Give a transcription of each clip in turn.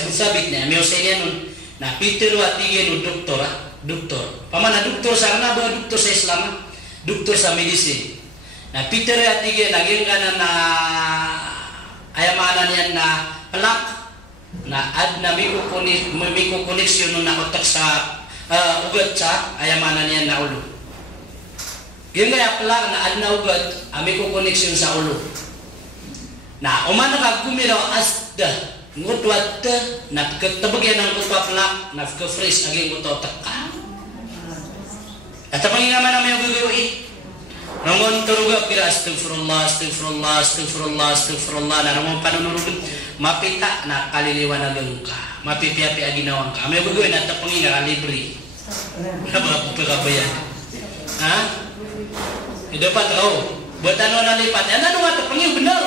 Abu Thabit na amiyosenya nun na Peter wa tige no doktor. Pamana doktor sarana ba doktor sa Islam, doktor sa medicine. Na Peter wa tige naging kana na ayamanan yan na plak na ad na miko koneksyon na otak sa ugat sa ayamanan yan na ulo. Yung kaya plak na ad na ugat miko koneksyon sa ulo. Na umano ka gumiraw asda ngutwat na ketabagyan ng kutwa plak na fresh aging kuto taka. At pangingaman namin yung gagawin. Namun turugap kira astagfirullah na namun panunurugin mapita na kaliliwan na ka mapipiapi aginawang ka may gagawin at panginga libre na mga pagkakabayan ha? Dapat kau buat ano na lipat yan ano nga ito pangin benar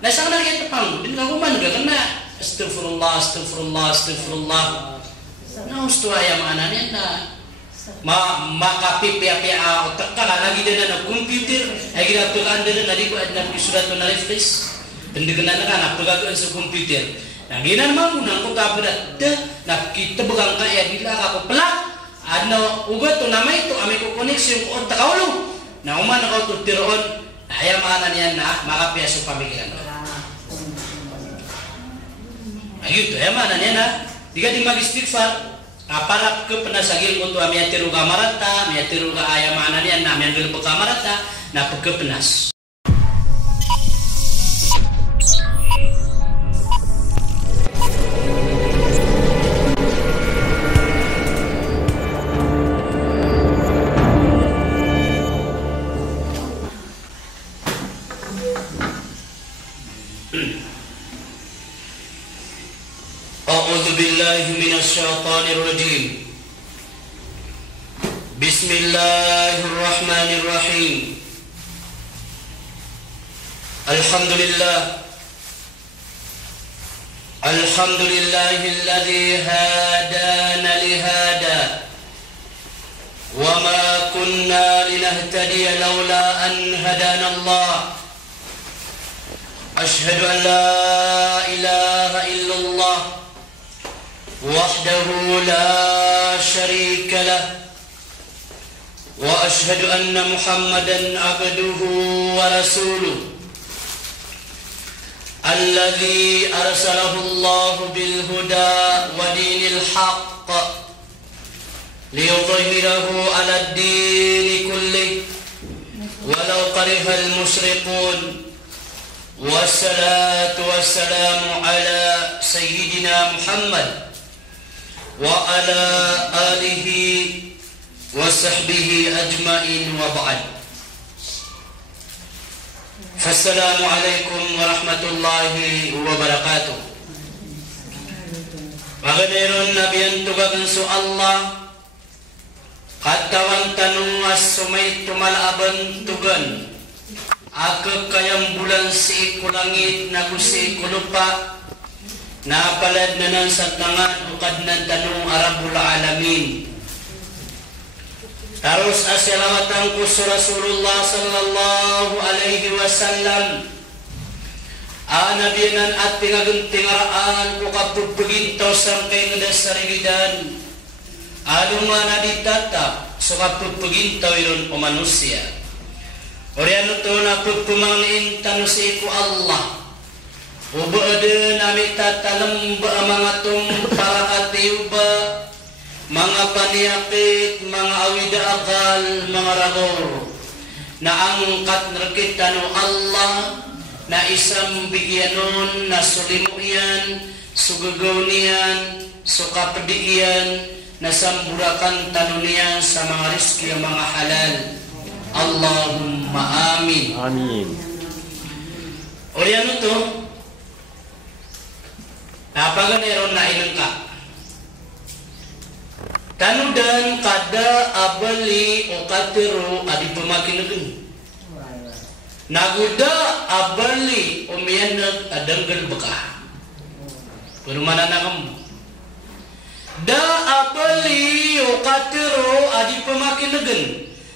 nasa ka na kita pang binakuman ka na astagfirullah na gusto ayam ananin na makapipi-api otak ka lagi din na computer ay ginatulaan din na di ko na surat na refresh pendeganan na pagagawin sa computer na ginanaman mo nang kutabulat na kita bagang kaya dila ka ko pelak ano ugat to namay to amay ko koneksyon ko otak kaulo na umana ka to tiroon ay maanan yan na makapiya sa pamikiran ko ayun to ay maanan yan na di ka di mag-istighfar aparap ke penasagil untuk amia tiruga marata, amia tiruga ayam ananian, amia gelbu kamarata, na peke penas. أعوذ بالله من الشيطان الرجيم بسم الله الرحمن الرحيم الحمد لله الذي هدانا لهذا وما كنا لنهتدي لولا أن هدانا الله أشهد أن لا إله إلا الله وحده لا شريك له وأشهد أن محمدا عبده ورسوله الذي أرسله الله بالهدى ودين الحق ليظهره على الدين كله ولو كره المشركون والصلاة والسلام على سيدنا محمد وعلى آله وصحبه أجمعين وبعد فالسلام عليكم ورحمة الله وبركاته Magandang nabiyan tugagan su Allah katawan tanong sumay tumalaban tugan agak kayang bulan si kulangit nagusi kulupa na palad na ng satangan ukad ng tanong Arabul Alamin. Taros asalawatan ko sa Rasulullah sallallahu alaihi wasallam anabiyanan at pingaguntingaraan ko kapagpagintaw sa kay ngadasarigidan alunga na ditatap so kapagpagintaw iron o manusia oriano to na pagpumangin tanusi ko Allah ubade nami tatalam ba mga tong para atiuba mga paniyakit mga awida akal mga ragor na angkat nakita no Allah na isang bigyanon na sulimuyan sugagaw sukapadiyan na samburakan tanunian sa mga rizki ang mga halal Allahumma amin amin oriano to napaganeron na ilang ka tanudan kada abali o katero adi pemakinagin naguda abali o miyanag adanggal baka pero mananangam da abali o katero adi pemakinagin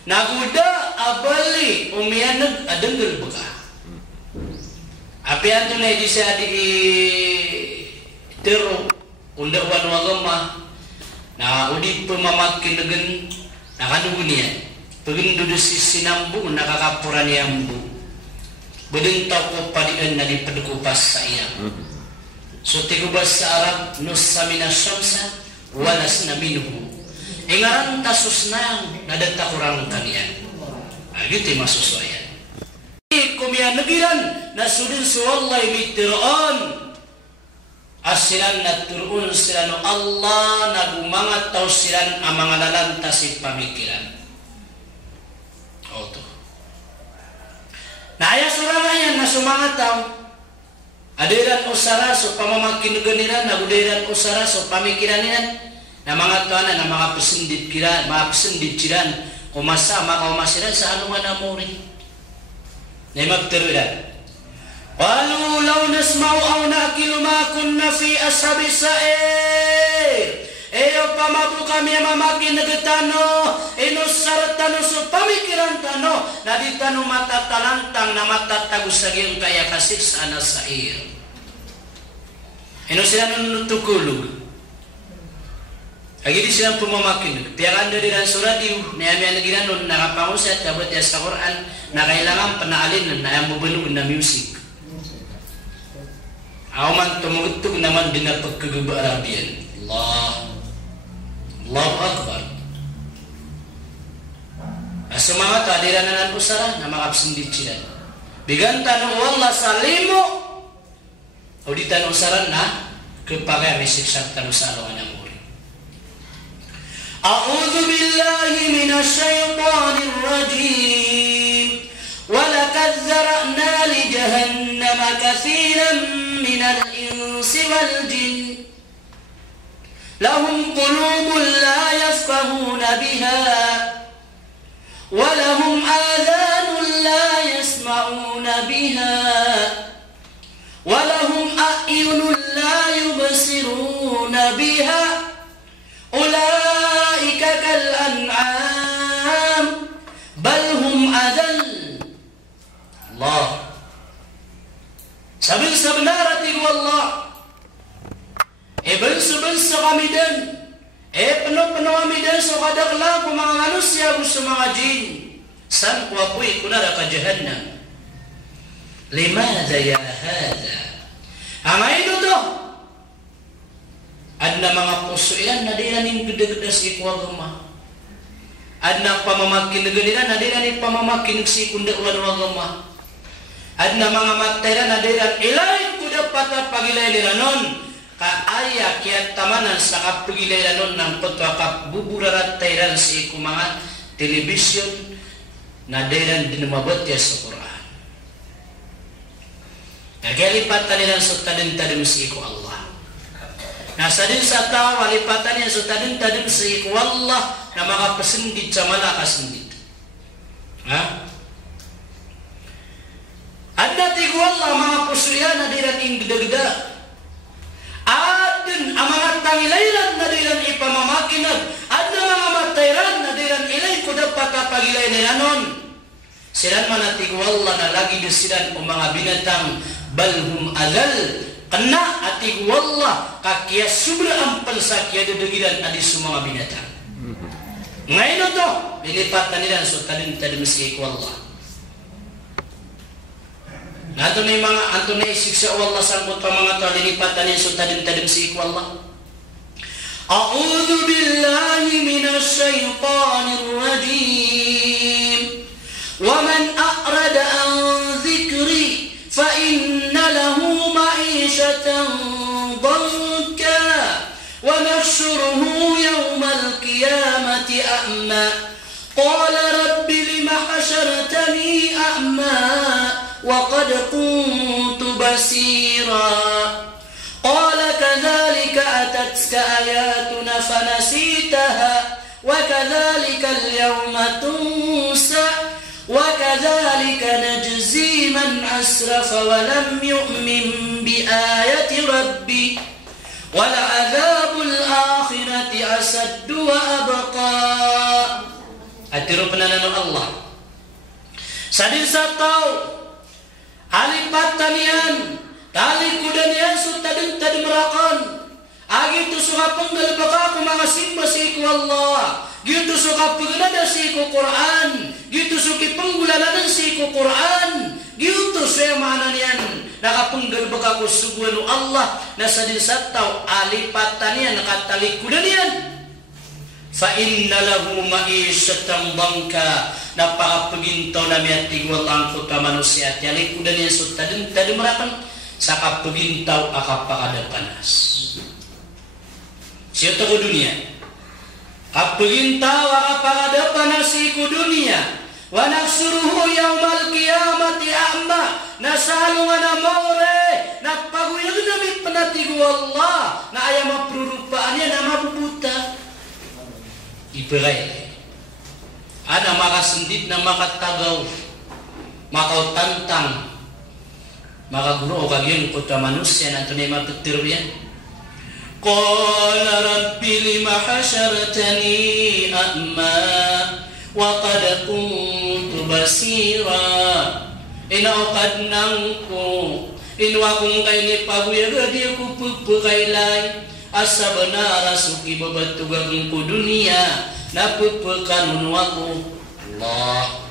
naguda abali o miyanag adanggal baka apian to na di sa adi teru unda wan wagama na udi pemamakin degen na kanugunia pegin dudu sisi nambu nakakapuran yambu bedeng tau ko padian na di pedukupas sayang so tiga bahasa Arab nusamina syamsa walasna minhu ingaran tasusnang nadata kurang kanian gitu masuk saya kumian negiran nasudin suwallahi mitiraan asiran naturun sirano Allah nagumangat tau siran amangalalan tasip pamikiran tuh. Nah ayah surangannya na sumangat tau adiran usara so pamamakin ganiran nagudiran usara so pamikiran inan na mga tuanan na mga pesendit kiran mga pesendit ciran kumasa maka umasiran sa anuman amuri na magterudan qalu law nasma'u aw naqilu ma kunna fi ashabi sa'ir eyo pamabu kami mamakin nagetano inusar tano so pamikiran tano naditano mata talantang na mata tagus saging kaya kasir sana sair inusiran nutukulug lagi di silang pemamakin piaran dari dan surat di niamia negiran nun nakapanguset kabut ya sa Quran na kailangan penaalin na yang mabulog na music awaman tumugtog naman din na pagkagaba Arabian Allahu Akbar. Asumangat hadiran nan usara na makapsen di cidan. Biganta no Allah salimu. Auditan usaran na kepakai mesik saktan usalo anang uri. A'udzu billahi minasyaitonir rajim. Walaqad zara'na li jahannama katsiran minal insi wal jin. لهم قلوب لا يفقهون بها ولهم آذان لا يسمعون بها ولهم أعين لا يبصرون بها أولئك كالأنعام بل هم أذل الله سبيل سبنارة والله bensu kami dan penuh kami dan so kadaklah ku mga manusia ku sa mga jin san ku apoy kunara ka jahannam limadha ya hadha ang ito to adna mga puso ilan na dilaning gede-gede si kuwagama adna pamamakin na ganilan na dilaning pamamakin si kundawan wagama adna mga matera na dilan ilay kudapat pagilay nilanon ka aya kiat tamanan sa kapagilalanon ng kutwa kapbuburarat tayran sa iku mga telebisyon na dayran dinumabot ya sa Quran. Nagalipatan nila sa tadin-tadim sa iku Allah. Nasa din sa tao, walipatan niya sa tadin-tadim sa iku Allah na mga pasindit sa malakasindit. Ha? At natigo Allah mga pusuyan na dayran yung geda-geda. Adun amangat tangilailan na dilan ipamamakinag at na mga matayran na dilan ilay ko dapat kapagilay nilanon silan manatigwalla na lagi disilan o mga binatang balhum alal kena atigwalla kakia subra ang palsakya dudugilan adis mga binatang ngayon ito lilipat na nilan so tadim-tadim sa ikwalla nato na yung mga anto na isiksa Allah sangkot pa mga to lilipatan niya so tadim-tadim si iku Allah A'udhu billahi minash shaytanir rajim wa man a'rada an dhikri fa inna lahu ma'ishatan dhanka wa nahshuruhu yawmal qiyamati a'ma qala rabbi lima hashartani a'ma وقد كنت بصيرا قال كذلك أتتك آياتنا فنسيتها وكذلك اليوم تنسى وكذلك نجزي من أسرف ولم يؤمن بآية ربي ولعذاب الآخرة أشد وأبقى أتربنا لنا الله sadin satau alipatan yan tali kudan yan sutadin tadi merakon penggal baka ko mga simba sa iku Allah. Gitu suka pagana sa iku Quran. Gitu suki penggulanan sa iku Quran. Gitu saya mana niyan nakapenggal baka ko suguanu Allah nasa din sataw alipatan niyan nakatalikudan niyan. Fa inna lahu ma'isyatan dhanka napakapagintaw na miyati walang ko ka manusia at yalikudan niyan so tadumarakan sa kapagintaw akapakada panas. Siya to ko dunia. Kapagintaw akapakada panas iku dunia. Wa naksuruhu yawmal qiyamati a'ma. Nasalungan na more. Napaguyag namin panatigo Allah. Na ayaw maprurupaan niya na mabubuta. Iberay. Ada makasendit na makatagaw. Makautantang. Maka guru kagiyang kota manusia na tunay mapagtiro yan. Qala rabbi lima hasyaratani a'ma wa qad kuntu basira. Inaukad nang ko inwa kong kay ni paguyag di ko pupakailay asa benar suki babatugang ko dunia na pupakanun ko Allah.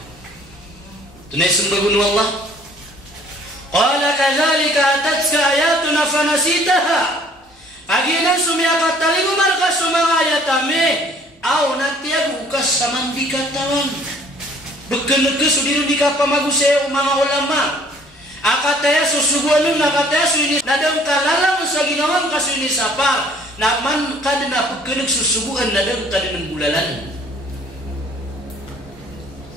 Tunay sumbagun Allah. Qala kadzalika atatka ayatuna fanasitaha. Agina sumia kataligu marka sumang ayatame au natiagu kasamandi katawan. Begenego sudiru dikapamaguse mga ulama. Akataya susuguanun nakataya suini nadang kalalang sa ginawang kasuni sapar naman kadna begeneg susuguan nadang kadang bulalan.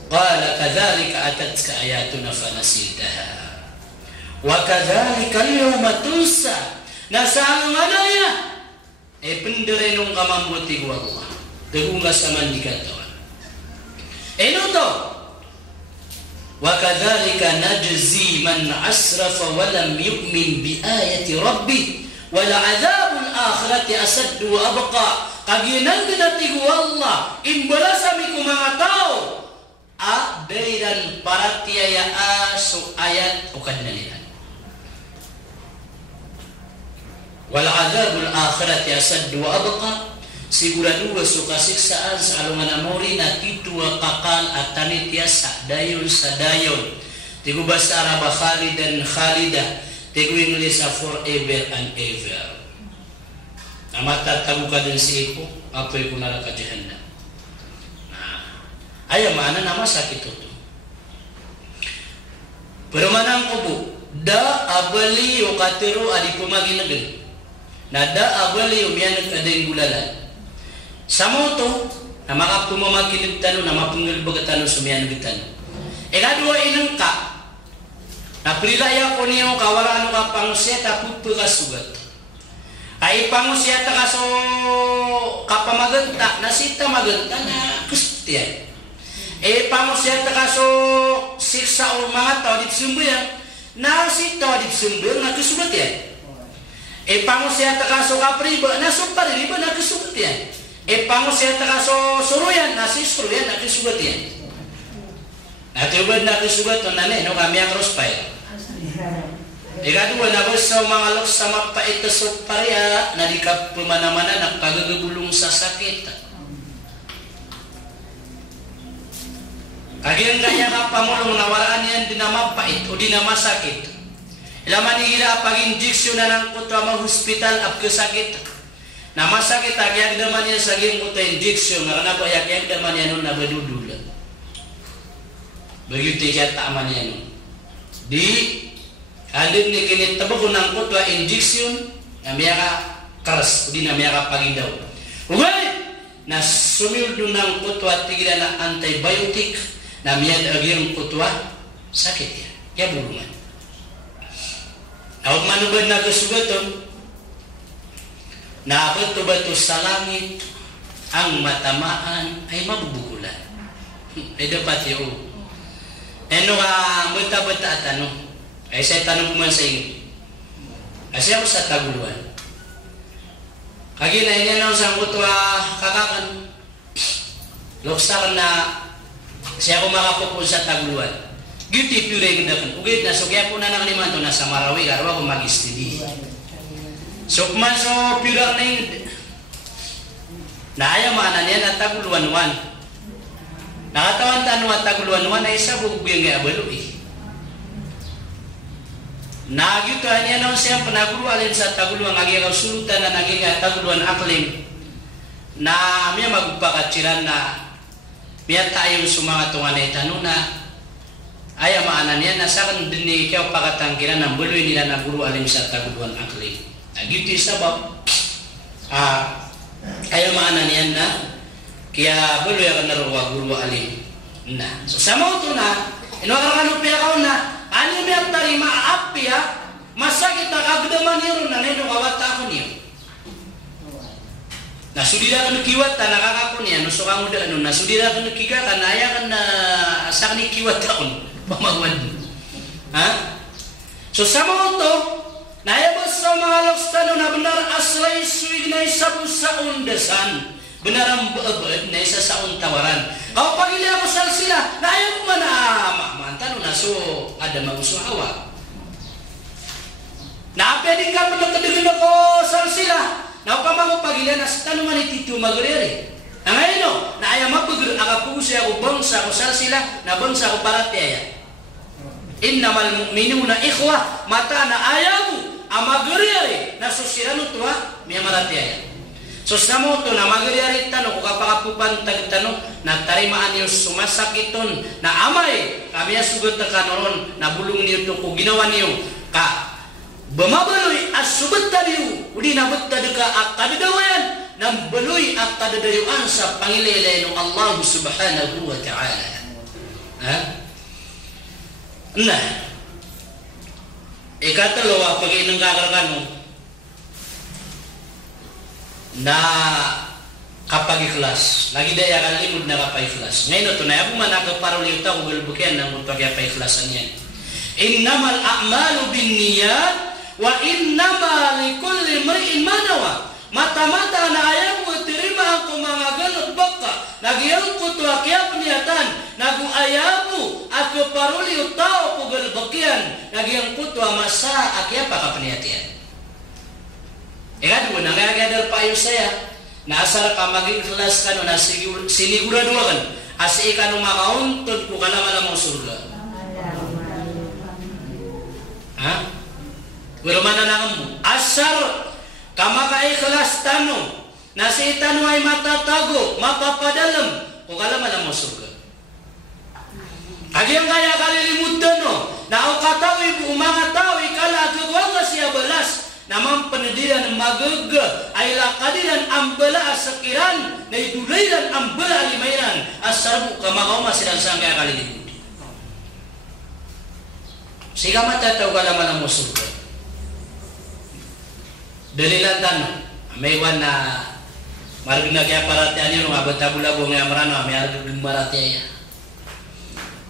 Qala kadzalika atatka ayatuna fanasitaha. Wa kadzalika al-yawma tunsa. Nasang adaya penderenong kamambuti ko Allah. Tegunga saman dikatawan. Eno to. Wa kadzalika najzi man asrafa wa lam yu'min bi ayati rabbih wal 'adzabul akhirati asaddu wa abqa. Kaginan dinati ko Allah imbalasami ko mga tao. Dairan paratiaya asu ayat ukadnalian. Wal adzabul akhirati asaddu wa abqa. Sigurado suka siksaan sa alungan amori na titua kakal atani tiasa dayon sa dayon. Tigo basta araba khalidan khalidah. Tigo English forever and ever. Amata tabuka din si iko apoy ko nala ka jahannam. Aya mana nama sakit itu. Permanang kubu da abali ukatiru adi pemaginagin. Nada abali umian kadeng gulalan. Samo to na makapumamakinig tano na mapungil bagatano sumian gitano. Dua inengka. Na prilaya ko niyo kawarano ka pangusya tapupu ka sugat. Ay pangusya ta kaso kapamaganta nasita maganta na kustiyan. Pangusya ta kaso siksa o mga tao di sumbuyan na sita di sumbuyan na kusugat yan. Pangusya ta kaso kapriba na supar riba na kusugat yan. Pangusya ta kaso suruyan na suruyan na kusugat yan. Natubad na kusugat na no kami ang rospay. Ikadua na ko sa mga lok sa mapait sa parya na di ka pumana-mana nagpagagulong sa sakit. Agian kaya ka pamulong nawaraan yan di na mapait o di na masakit. Ilaman nila pag-injeksyon na ng kutwa mga hospital ap kesakit. Na masakit agian daman yan sa giyang kutwa injeksyon nga na ba agian daman yan nun nabadudula. Begitu kaya taman yan nun. Di alin ni kinit tabako ng kutwa injeksyon na miyaka karas o di na miyaka pagindaw. Ugay! Na sumildo ng kutwa tigila na antibiotic na miyad agyang kutwa sakit yan. Kaya bulungan. Huwag manubad na kasugaton na bato-bato sa langit ang matamaan ay mabubugulan. Dapat yun. Ano ka bata-bata at ano? Ay saya tanong mo man sa inyo. Kasi ako sa taguluan. Kagina niya nang sa kutwa kakakan. Loksakan na siya ko makapupul sa taguluan. Giti pure gidakan. Ugit na so kaya po na nakaliman to nasa Marawi araw ko mag-study. So man so pure na Na aya mana niya na taguluan-wan. Nakatawan tanong at taguluan-wan ay isa buguyang gabalo eh. Nagito niya nang siyang panagulu alin sa taguluan agi sulutan na naging taguluan aklim. Na miya magpakatsiran na miya tayo sumanga tungan ay tanong na aya maana niya na sakan din ni ikaw pakatangkiran ng buloy nila na guru alim sa taguluan aklim. Nagito isa ba? Aya maana niya na kaya buloy akan naruwa guru alim. Na so sama ito na inuwakarang piya ka na ano miya tarima api ha masakit na kagdaman niyo na nino kawata ako niyo. Nasudira kan kiwat ta nakakako niya no so kamu da no nasudira kan kiga kan aya kan asak ni kiwat taon pamawan. Ha? So sama to naya basa mga lokstano na benar aslay suig na isabu sa undesan benar ang beebed na isa sa untawaran. Kau pagili ako sa sila naya mo man mantan na so ada magusuhawa. Na pwedeng ka pagkakadirin ako sa sila. Na upama mo pagilan na sa tanong manititu magrere. Na ngayon no, na ayaw mapagr akapusi ako bangsa ko sa sila na bangsa ko parataya. Innamal mu'minuna ikhwah mata na ayaw mo ang magrere na susirano to ha, miya marataya. So sa mo to na magrere tanong kung kapakapupan tagtanong na tarimaan niyo sumasakiton na amay kami sugot na kanoron na bulong niyo to kung ginawa niyo ka bumabaloy as subata niyo udi nabutta deka akadadawayan nang baloy akadadayuan sa pangilelay ng Allah subhanahu wa ta'ala. Ha? Nah ikatalawa pag inanggagarkan mo na kapag ikhlas lagi daya kalimod na kapag ikhlas ngayon ito na yapo man nakaparuli ito kung galbukyan ng pag ikhlasan yan. Innamal a'malu bin niyat wa innama likulli imri'in ma nawa. Mata-mata na ayaw mo terima ako mga ganot baka nagyang ko to akyap niyatan nagu ayaw mo ako paruli utao po galbukyan nagyang ko to masa akyap akapaniyatian. Ikadwa na kaya payo saya na asar ka maging ikhlas ka no na sinigurado kan asi ka no makauntod ko kalaman mo surga. Ha? Wala man na mo asar ka makaikhlas tano na si tano ay matatago mapapadalam ko kalaman mo surga. Agi ang kaya kalilimutan no na o katawi bu mga tawi kala agawang siya balas namang penediran magaga ay lakadiran ambala asakiran na idulairan ambala alimairan asarbu kamakaw masidang sangkaya kalilimut. Siga matataw kalaman mo surga. Dalilan tanong, may iwan na marag na kaya paratian yun, nga batabulabo nga marano, may arag marataya.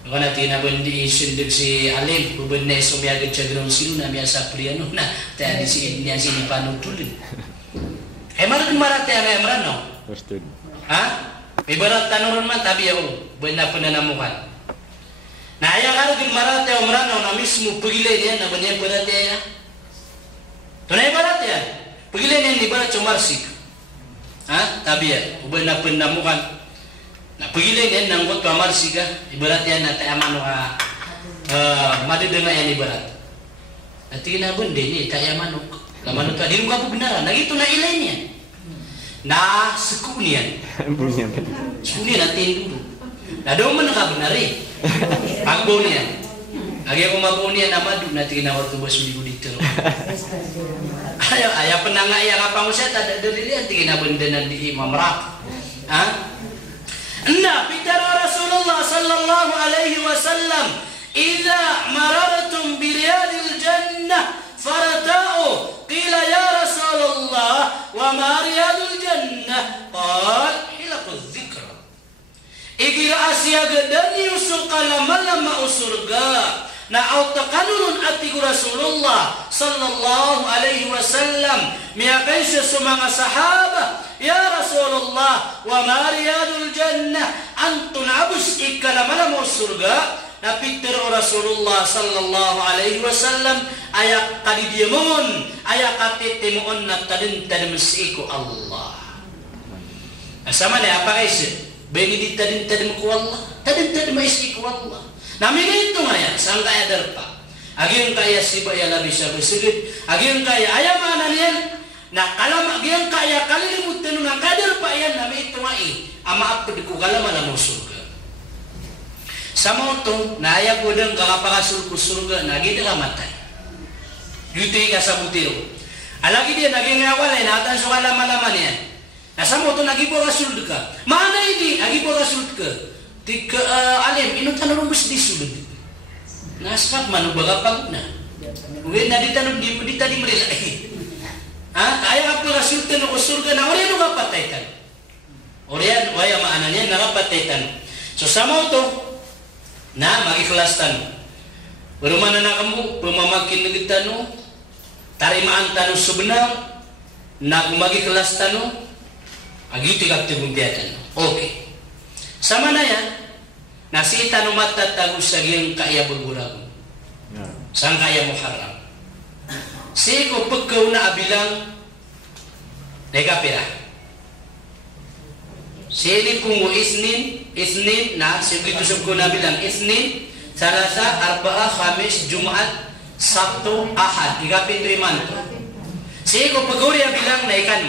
Ako natin na hindi isindig si Alim, bubad na sumiyagad siya gano'ng sino na miya sa priano na, tayo di si niya sinipanong tulin. Ay marag marataya nga marano? Ha? May barat tanong man, tabi ako, buwan na pananamukan. Na ayang arag marataya o marano na mismo pagilay niya na banyan parataya. Tunay barat yan. Pagilan yan ni barat sumarsik. Ha? Tabi yan. Ubay na pendamukan. Na pagilan yan nang kot pamarsik ha. Ibarat yan na tayamano ka madadanga yan ibarat. At kinabon din eh. Tayamano. Lamano ka. Di mo ka pagbenaran. Nagito na ilay niyan. Na sekunian. Sekunian natin dulu. Na daw man nakabenari. Agbo niyan. Agi ako mabuni na madu natin kinawag ko bas minggu dito. Ayaw penanga iya kapang usia tak dari lihat tingin bendenan di mamrak. Ha? Nah, bicara Rasulullah sallallahu alaihi wasallam, "Idza marartum bi riyadil jannah farata'u." Qila ya Rasulullah, "Wa ma riyadul jannah?" Qala, "Hilaquz dzikr." Igira asya gedani usul kalama-lama usurga. Na autakanun atiku Rasulullah sallallahu alaihi wasallam miyakay siya sa mga sahaba, ya Rasulullah wa ma riyadul jannah antun abus ikalama mo surga. Napitir Rasulullah sallallahu alaihi wasallam ayak kadidiamon ayak katitimuon na tadin tadimsiku Allah. Sama na apa guys? Beni tadin ku Allah, tadin maisi ku Allah. Nami itu ngaya sang kaya derpa. Agian kaya siba ya la bisa bersegit. Agian kaya ayam ananian. Nah kalau agian kaya kali limutenu na kader pa yan nami itu ngai. Ama apa diku kala malamu surga. Sama utong na aya bodeng kakapakasul ku surga nagi dela matay. Yuti ka sa butiro. Alagi dia nagi ngawalay na atan so kalaman yan. Nah sama utong nagi bo rasul ka. Mana ini agi bo rasul ka. Tika alim inu tanong bus di sulud. Naskap manu bagapag na. Uwi na ditanong di tadi merilai. Kaya apa rasul tanu ko surga na ori no kapataytan. Orian waya maananya nakapataytan. So sama utong na magikhlas tanu. Berumana na kamu pemamakin negit tanu. Tarimaan tanu sebenar. Na magikhlas tanu. Agi tikap tibumpiatan. Oke. Sama na yan. Nasi tanu mata tagu sagyang kaya bergurago. Sang kaya muharram. Siko pagkaw na abilang negapira. Sini pungu isnin na segitu subko na bilang isnin, Salasa, Arba'ah, Khamis, Jumat, Sabtu, Ahad. 3 manto. Siko pagkaw na bilang na ikan.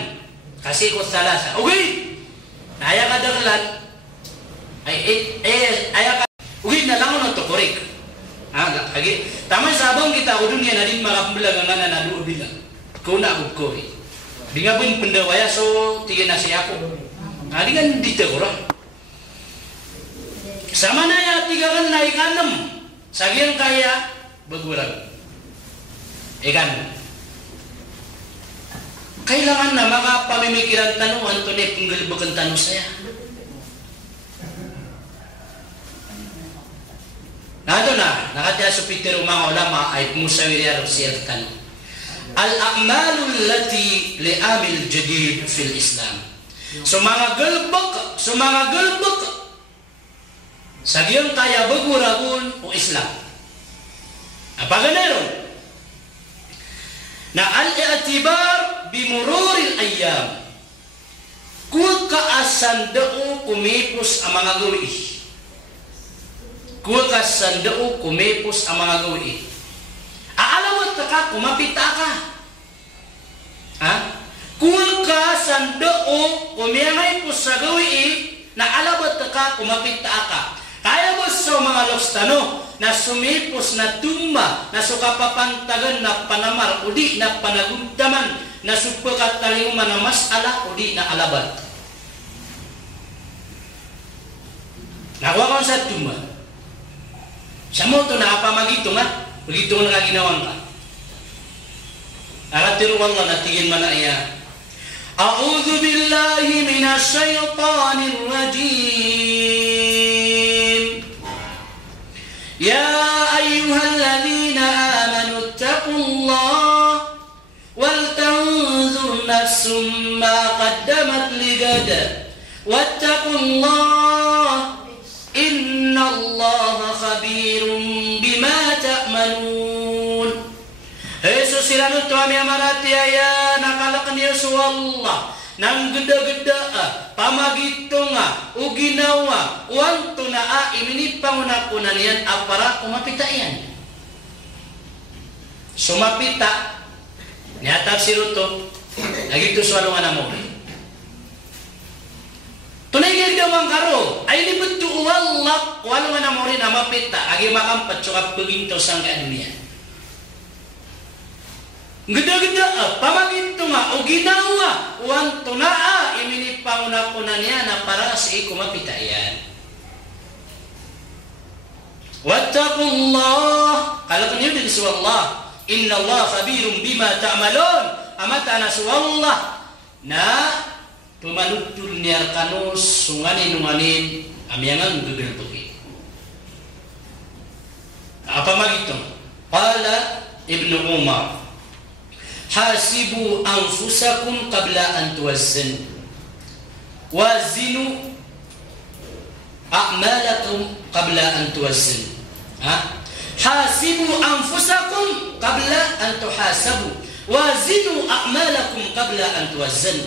Kasi ko salasa. Okay. Naya kadaglan. Ayaka. Okay na lang to korek. Lagi. Tama sabang kita ko dunia na din makapambilang nga na naluo bilang. Kau na ako ko eh. Binga pun pendawaya so tiga nasi ako. Di kan dito ko ra. Sama na ya 3 kan naik 6. Sagyang kaya bagurag. Ikan. Kailangan na makapamimikiran tanong Antonio penggelbakan tanong saya. Nah ito na, nakataya sa pitero mga ulama ay musawiri arap siya tanong. Al-a'malul lati li'amil jadid fil Islam. So mga gelbak, sagyang kaya baguragun o Islam. Apa ganero? Na al-i'tibar bimururil ayyam. Kung kaasandao kumipos ang mga gawi. Kung kaasandao kumipos ang mga gawi. Aalawat ka, kumapita ka. Kung kaasandao kumipos sa gawi, na alawat ka, kumapita ka. Kaya mo sa mga lokstano, na sumipos na tumba, na sukapapantagan na panamar, o di na panagugdaman, na supakatalinguman na masala, o di na alabat. Nakuha ka sa tumba. Sa mo ito nakapamagito nga, magito nga ginawang ka. Alatiru Allah natigin man na iya. A'udhu billahi minas shaytanir rajim. يا أيها الذين آمنوا اتقوا الله ولتنظر نفس ما قدمت لغد واتقوا الله إن الله خبير بما تعملون. Jesus silanu tuami amarati aya nakalak ni Allah nang geda-geda pamagitunga uginawa uang tunaa imini pangunakunan yan apara kumapita yan sumapita niya tafsir ito nagito swalungan mo tunay gawang karo ay libutu walak walungan mo rin na mapita agi makampat sukap beginto sang dunia geda-geda pamagitunga o ginawa uang tunaa imini pangunakunan niya na para sa kumapitayan. Wattaqullah kalau kanyo din sa Allah inna Allah khabirun bima ta'malun amata na sa Allah na tumanutul niyar kanus sunganin amyangan gugeltuki. Apa magitong? Qala Ibnu Umar hasibu anfusakum qabla an tuwazzinu wazinu a'malakum qabla an tuwazzinu. Hasibu anfusakum qabla an tuhasabu wazinu a'malakum qabla an tuwazzinu.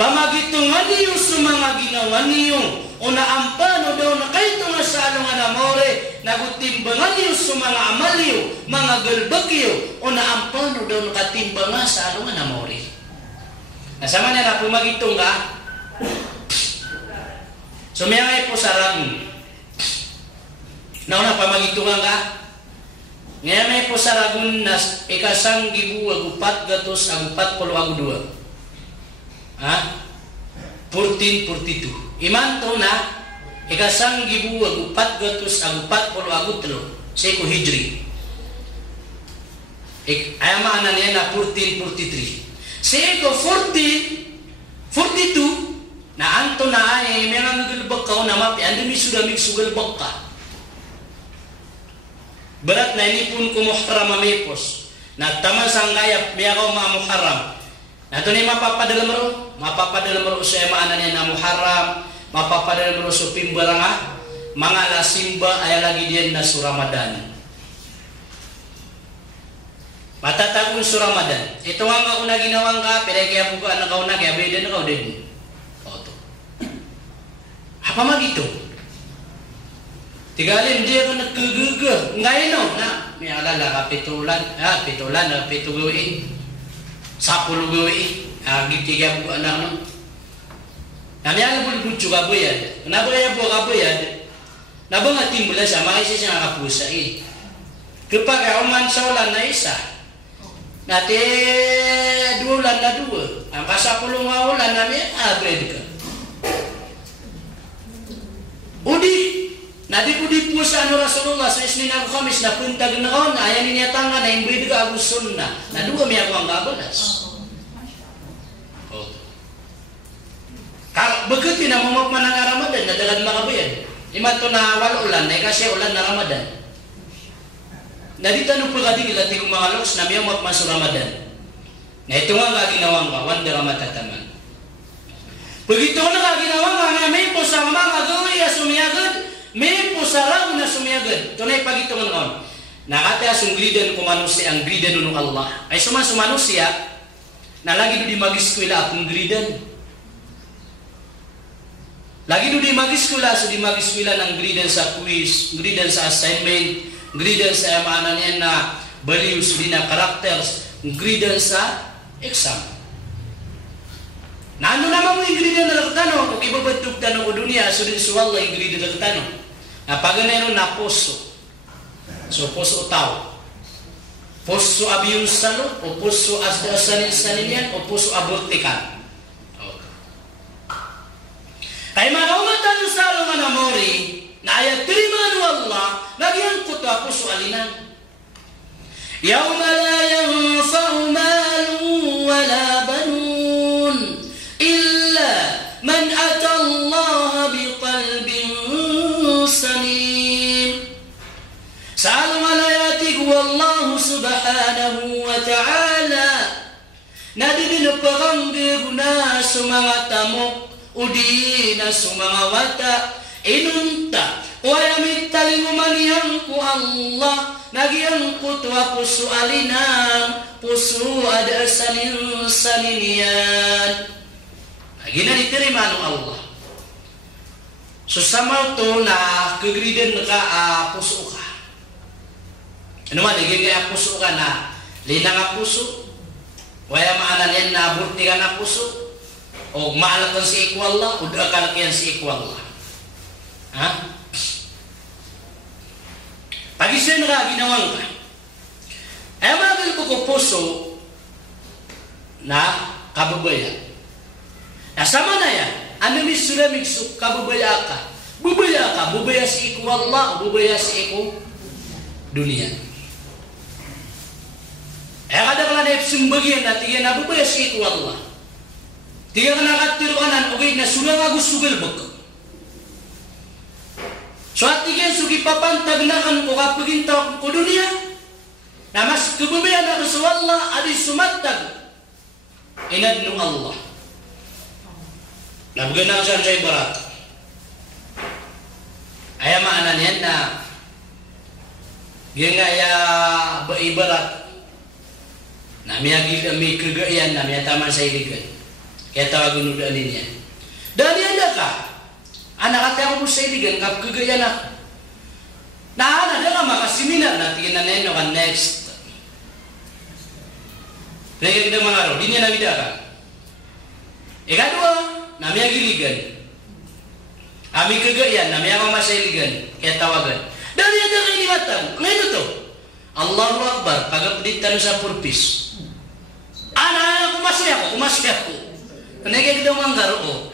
pamagitungan niyo sumanga ginawa niyo una ampano daw na kayo nga sa nga namore nagutimbangan niyo sumanga amal niyo mga galbag niyo una ampano daw nakatimbangan sa nga namore. Nasama niya na pumagitong ka sumiyangay po sa ragun nauna pamagitungan ka ngayon may po sa ragun na ikasang gibu agupat gatos agupat polo agudua 1442 imanto na ikasang gibu agupat gatos agupat polo agutlo seko hijri ayama niya na 1443 seko 1442 na anto na ay may nagulbag ka na mapi ando mi sudah migsugalbag ka berat na inipun ko muharram amipos na tama sanggaya biya ko mga muharram na ito na mapapadala mo sa maanan niya na muharram mapapadala mo sa pimbara nga mga lasimba ay lagi diyan na su Ramadan matatagong su Ramadan ito ang kauna ginawang ka pero kaya po ka nakauna kaya beda na ka din apa magito tigalin dia ko nagkagagag ngayon no na may alala kapitulan na pitugawin sapulugawin agitiga po anak no nami alam po lubucho kaboyad naboya po kaboyad nabang atimbula sa mga isa siya nakapusa kapag uman sa ulan na isa nati dulan na dua ang kasapulong nga ulan nami abed ka udi Nadi po sa Rasulullah sa Isnin ang Khamis na puntag na kaon na ayan niya tanga na imbrid ka agus sunna na duwa mi ako ang kabalas. Begitu na mamagman ng Ramadan na dalag makabayan. Iman to na wala ulan na kasi ulan na Ramadan. Naditanong po kadi kilati kong mga loks na miyaw magmaso Ramadan. Na ito nga ginawang ka, wanda ka matataman. Begitu na ginawang ka nga may po sa mga gawin ya sumiyagad may pusarang na sumiyagad. Tunay pagitungan on. Nakata asong gridan kung manusia ang gridan ng Allah. Ay sumanusia na lagi do di magiskwela akong gridan. Lagi do di magiskwela so di magiskwela ng gridan sa quiz, gridan sa assignment, gridan sa amanan niya na values di na characters, gridan sa exam. Na ano naman mo ingredient na nagtanong, kung ibabatog tanong ko dunia, so din suwal na ingredient na nagtanong. Na pag ganyan na puso. So puso tao. Puso abiyong salo, o puso asdasanin yan, o puso abortikan. Ay makawatan sa along anamori, na ayat terimaan Allah, nagyang kuta puso alinan. Yawma la yanfa'u malun wala banun. إلا من أتى الله بقلب سليم سأل ملاياتك والله سبحانه وتعالى نادين بغنغبنا سمغتمك أدينا سمغوتا إننتا ويمتلم من ينكو الله nagyang kutwa puso alina puso ada salin-salinian gina diterima ng Allah. So sama to na kegridan ka puso ka. Ano man naging kaya puso ka na lina nga puso. Waya maanan yan na burti ka na puso. O maalatan si iku Allah, o dakalak yan si iku Allah. Ha? Pag isa na ginawang ka. Ay magal ko puso na kababayan. Sama na yan. Ano mi sura migsuk kabubaya ka. Bubaya si iku Allah, bubaya si iku dunia. Kada kala na ipsumbagian na tiga na bubaya si iku Allah. Tiga ka nakatiruanan, okay na sura nga gusugal baka. So at tiga sugi papantag na kan ko kapagintaw ko dunia. Na mas kabubaya na sa Allah, adi sumatag. Inad nung Allah. Nabgana siya sa ibarat. Ay maanan yan na yung nga ibarat na may kagayan na may taman sa iligan. kaya tawagan udah alinya. Dari adakah anak kata aku saya digan kap kegaya anak. Nah, ada nggak makasih minat nanti kita neno kan next. Mereka kita mengaruh, dinya nabi dah kan. Eka dua, namanya giligan. Ami kegaya, namanya mama saya ligan, kaya tawagan. Dari ada ini matang, nggak itu tuh. Allahu Akbar, kagak peditan sa purpis. Anak aku masih aku. Kenapa kita menggaruh?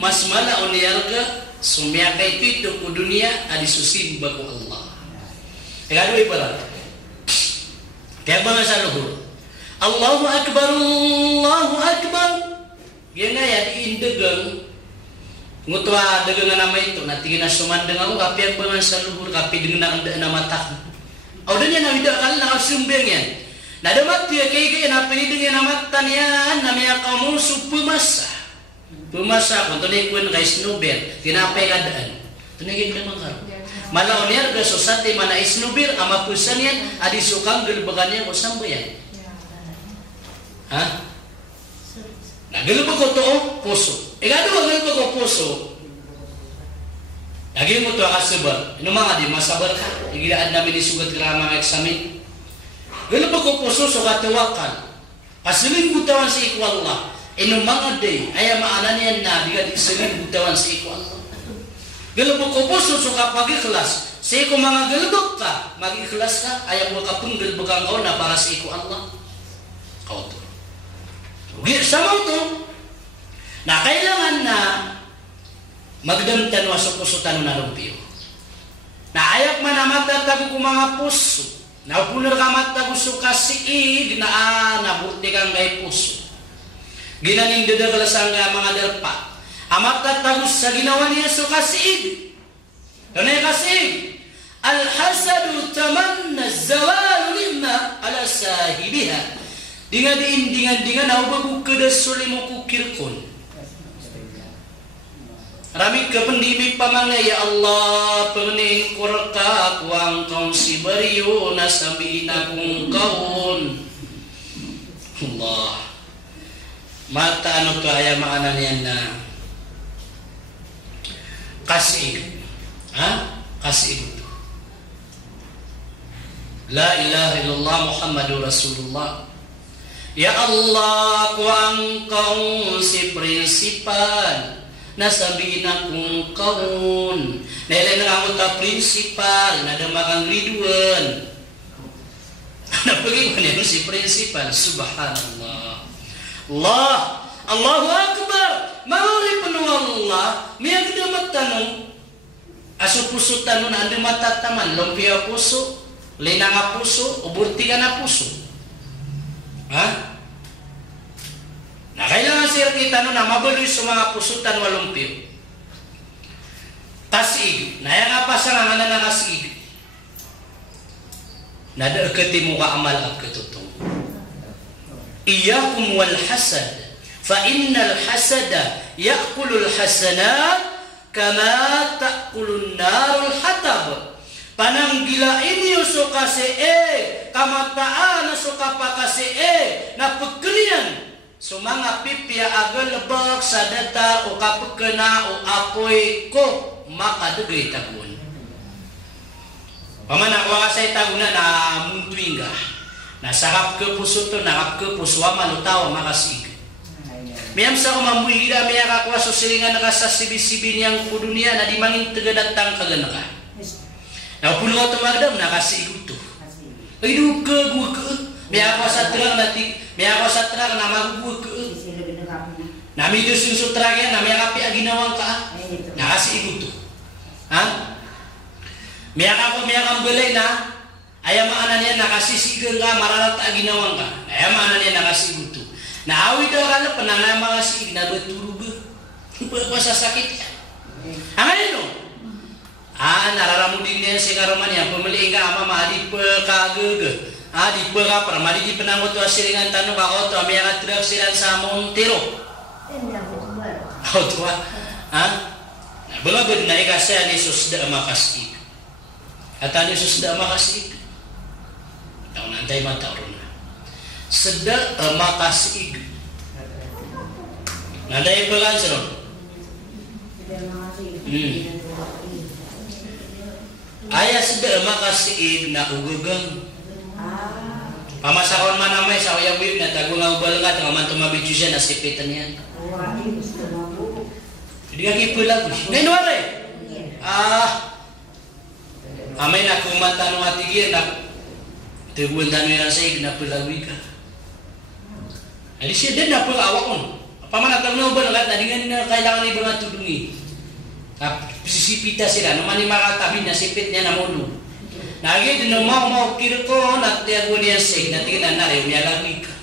Mas mala uniarga sumiaka itu ku dunia adi susi baku Allah. Eka dua ibarat. Tiap bangsa luhur. Allahu Akbar, Allahu Akbar. Dia ya diindegang. Ngutwa dengan nama itu. Nanti kita suman dengan kapi yang bangsa luhur kapi dengan nama tak. Audanya nabi dak kali nak sumbengnya. Nada mati ya kayak apa ini dengan nama tanian namanya kamu supemasa. Pemasa untuk ikut guys Nobel, kenapa keadaan? Tunai kita mengharap. Malah oniar ke sosati mana isnubir ama pusannya adi sukam gelbegannya ko sambayan. Hah? Nah gelbeg ko to poso. Egado gelbeg ko poso. Lagi mo to akasabar. Ino mga di masabar ka. Igilaan namin isugat grama eksamen. Gelbeg ko poso so katawakal. Asilin butawan si iku Allah. Ino mga day, ay maananian na biga di sering butawan sa iko Allah. Gelebok ko puso suka pag-ikhlas. Sa iko mga gelebok ka, mag-ikhlas ka, ayaw mo ka pong gelebokang ko na para sa iko Allah. Kau to. Sama to. Na kailangan na magdamtan wa sa puso tanong na lumpiyo. Na ayak manamata tago ko mga puso. Na punar ka matago suka siig na nabuti kang may puso. Ginaning dadagala sa mga darpa. Amat tatagos sa ginawa niya so kasiig. Kanay kasiig. Al-hasadu tamanna zawalu lima ala sahibiha. Dingan na ubag kadasuli mo kukirkon. Rami ka pandimig pamangay, ya Allah, pening kurka kuang kong si bariyo na sabihin akong kaon. Allah. Mata ano to ay maanan yan na kasig. Ha? Kasig ito. La ilaha illallah Muhammadur Rasulullah. Ya Allah, kuang kau si prinsipan nasabihin akong kaon. Nailan na ako ta prinsipal na damakang riduan. Napagin ko si prinsipal. Subhanallah. Allah, Allahu Akbar. Mauri penuh Allah. Miya kedamat tanong. Aso puso tanong na anda matataman. Lumpia puso, linanga puso, uburti ka na puso. Ha? Na kailangan sir kita na mabaloy sa mga pusutan walumpio. Tasig. Naya nga pa sa nga na nakasig. Nadaakati mo ka amal ang katutong. Iyakum wal hasad fa innal hasada ya'kulul hasanat kama ta'kulun narul hatab. Pananggilain niyo so kasi kamataan so kapakasi na pagkalian so mga pipya agal lebak sa data o kapagkana o apoy ko makadagay tagun. Pamana wakasay taguna na muntuing ka. Nasarap ke puso to, nakap ke puso malutaw makasig. Miyam sa umamuhira miya kakwa so silingan nakasasibi-sibi niyang kudunia na di mangin tagadatang kaganaka. Na puno to magdam nakasig to. Ay du ke gua ke. Miya ako sa terang nati, miya ako sa terang na magugwa ke. Nami do susutra kaya na miya kapi aginawang ka. Nakasig to. Ha? Miya kako miya kang belay na ayam mana niya nakasisigan ka, mararata ginawang ka. Ayam mana niya nakasigot to. Naawi daw ka na pananay mga sig na batulog. Pasasakit ka. Ang ano? Nararamu din niya si karoman niya. Pumaliin ka ama maadi pa kagaga. Di pa ka para mali di penangot to asiringan tanong ka o to. Amaya ka trap silan sa Montero. O to ha? Bangabad na ikasaya ni Sus da makasig. At ni Sus da makasig. Tahu nanti mata orang. Sedang makasig. Nadai pelan seron. Ayah sudah makasih na ugugang. Pamasakon man namay sa uyang wib na tago nga ubal nga tangaman tumabidyo siya na sipitan yan. Hindi nga kipulag. Ngayon wala amay na kumanta nung atigir na tiguan na nung yan sa na pulagwi ka. Adi siya din na pulawa ko. Pamanatang na ubal nga, hindi nga kailangan ibang nga tudungi. Sisipita sila, naman ni makatabi na sipit niya na mulo. Nagi din na mau kira ko na tiago niya sig na tingnan na rin niya lagi ka.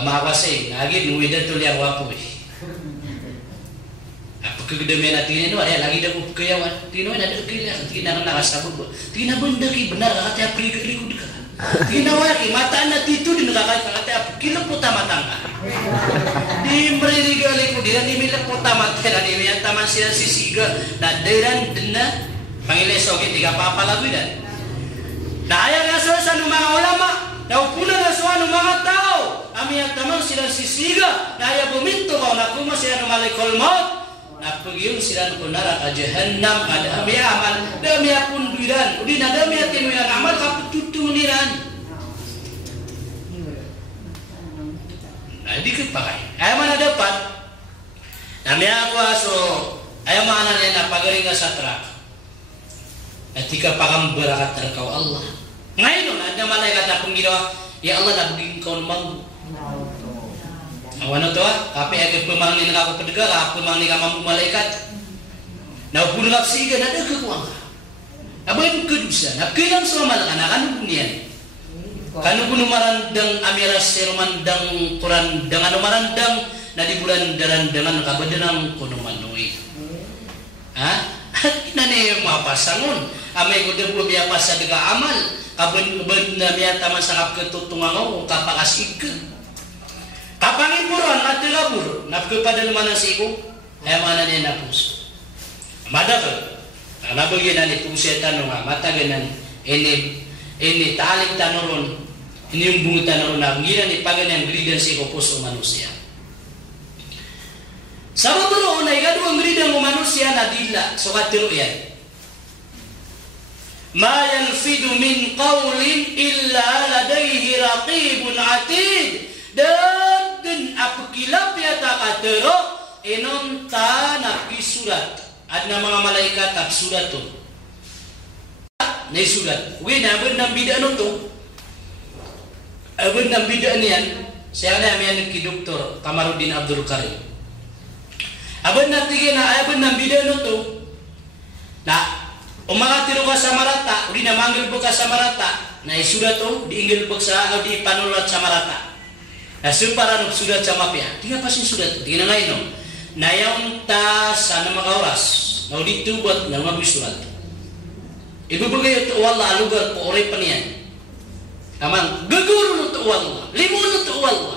Makawasay, nagi nuwi na tuloy ang wapo eh. Pagkagdami na tingnan no, ay lagi na kukayawan. Tingnan na kaya, tingnan na nakasabog. Tingnan benda ki benar kate aplikod ka. Tingnan wala mata na tito din nakakate apikilo puta matang ka. Di mririgali ko diyan di mila puta matera di miya taman siya sisiga na deran dinna Pangileso tiga papalagoy dan. Nahaya nga sa mga ulama, naupuna na sa mga tao. Ami at tamang silang sisiga, nahaya buminto ka, nakuma sila ng malikol maut. Napagiyong sila ng kunara ka jahannam, dami amal, dami apunduiran. Udi na dami atin mo yung amal, kapututuniran. Nah, dikit pa kayo. Ayaw man na dapat, nami ako aso, ayaw man na niya napagaling nga sa truck. Ketika pakam berakat terkau Allah. Ngayon ada malaikat akong ginawa, ya Allah nabigin ko naman. Awan to tapi agak pemangni nga ako pedega, ako pemangni ka mampu malaikat. Naupuno ka siga na daga ko ang. Abayin kedusa, nakilang sama anak-anak niyan. Kanu kuno marandang amiras seromandang Quran dengan marandang na di bulan daran-daran kabedenang kuno manui. Nani mapasangon amay ko debu biya pasa diga amal kabun na biya taman sakap ketutungangaw kapakasig kapangipuran at labur napkepada naman si ko ay mana niya napus madaka nabagyan ni pusiya tanong mataganan ini talik tanoron ini yung bunga tanoron na ngira ni paganan gridan si ko puso manusia. Sama bro, na igado ang gridang manusia na dila so katiro yan. Ma yanfidu min qawlin illa ladayhi raqibun atid. Dan apakilap yata katiro inon ta napisurat. At na mga malaikat tapsurat to. Naisurat. Uwi na abad ng bida ano to. Abad ng bida niyan. Siya na yan nagkidoktor Kamaruddin Abdul Karim. Abad na tigil na abad ng bida no to na umakatiro ka sa marata uli na manggil po ka sa marata na isulat to diinggil po sa o di panulat sa marata na sumparan sudat sa mapya di nga pa sudat di na ngayon no na yung ta sana makauras na di tubat na mabisulat ibubagay ito wala lugar po oray pa niyan naman gaguro ito wala limon ito wala.